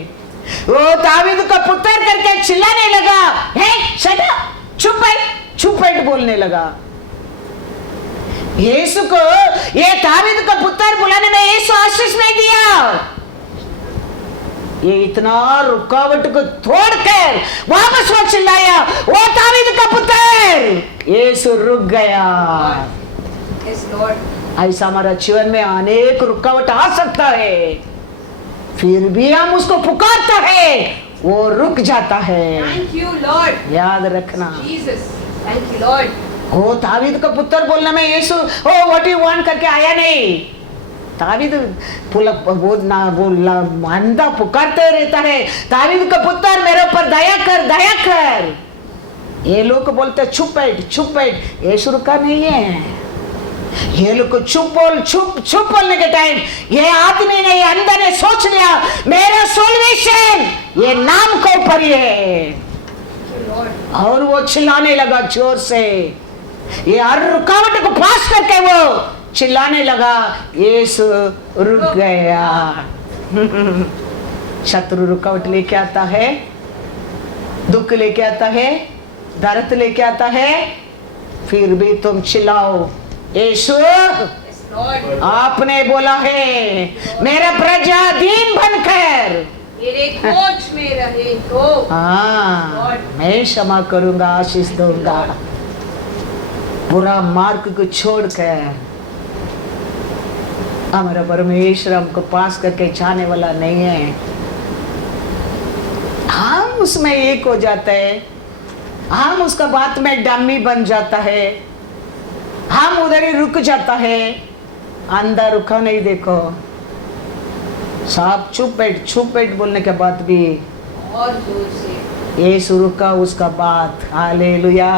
वो दावीद का पुत्र करके चिल्लाने लगा, हे शट अप, चुप बैठ बोलने लगा। यीशु को ये दावीद का पुत्र बुलाने में यीशु आशीष नहीं दिया। ये इतना रुकावट को तोड़कर वापस वो चिल्लाया, वो दावीद का पुत्र, यीशु रुक गया। Yes, Lord. ऐसा हमारा जीवन में अनेक रुकावट आ सकता है, फिर भी हम उसको पुकारता है, वो रुक जाता है। Thank you, Lord. याद रखना, Jesus. Thank you, Lord. वो दावीद का पुत्र बोलने में यीशु ओ व्हाट यू वांट करके आया नहीं। दावीद अंधा पुकारते रहता है, दावीद का पुत्र मेरे ऊपर दया कर, दया कर। ये लोग बोलते चुप बैठ, यीशु रुका नहीं है। ये लोग को चुप बोलने के टाइम ये आदमी ने, ये अंधा ने सोच लिया मेरा सोल्यूशन ये नाम के ऊपर ही है, और वो चिल्लाने लगा जोर से। ये हर रुकावट को पास करके वो चिल्लाने लगा, यीशु रुक गया। शत्रु रुकावट लेके आता है, दुख लेके आता है, दर्द लेके आता है, फिर भी तुम चिल्लाओ, यीशु आपने बोला है मेरा प्रजा दीन बनकर मेरे कोच में रहे तो हाँ मैं क्षमा करूंगा, आशीष दूंगा। बुरा मार्ग को छोड़कर हमारा परमेश्वर हमको पास करके जाने वाला नहीं है। हम उसमें एक हो जाते हैं, हम उसका बात में डम्मी बन जाता है, हम उधर ही रुक जाता है। अंधा रुका नहीं, देखो साहब चुप बैठ बोलने के बाद भी और जोर से यीशु रुका उसका बात। हालेलुया।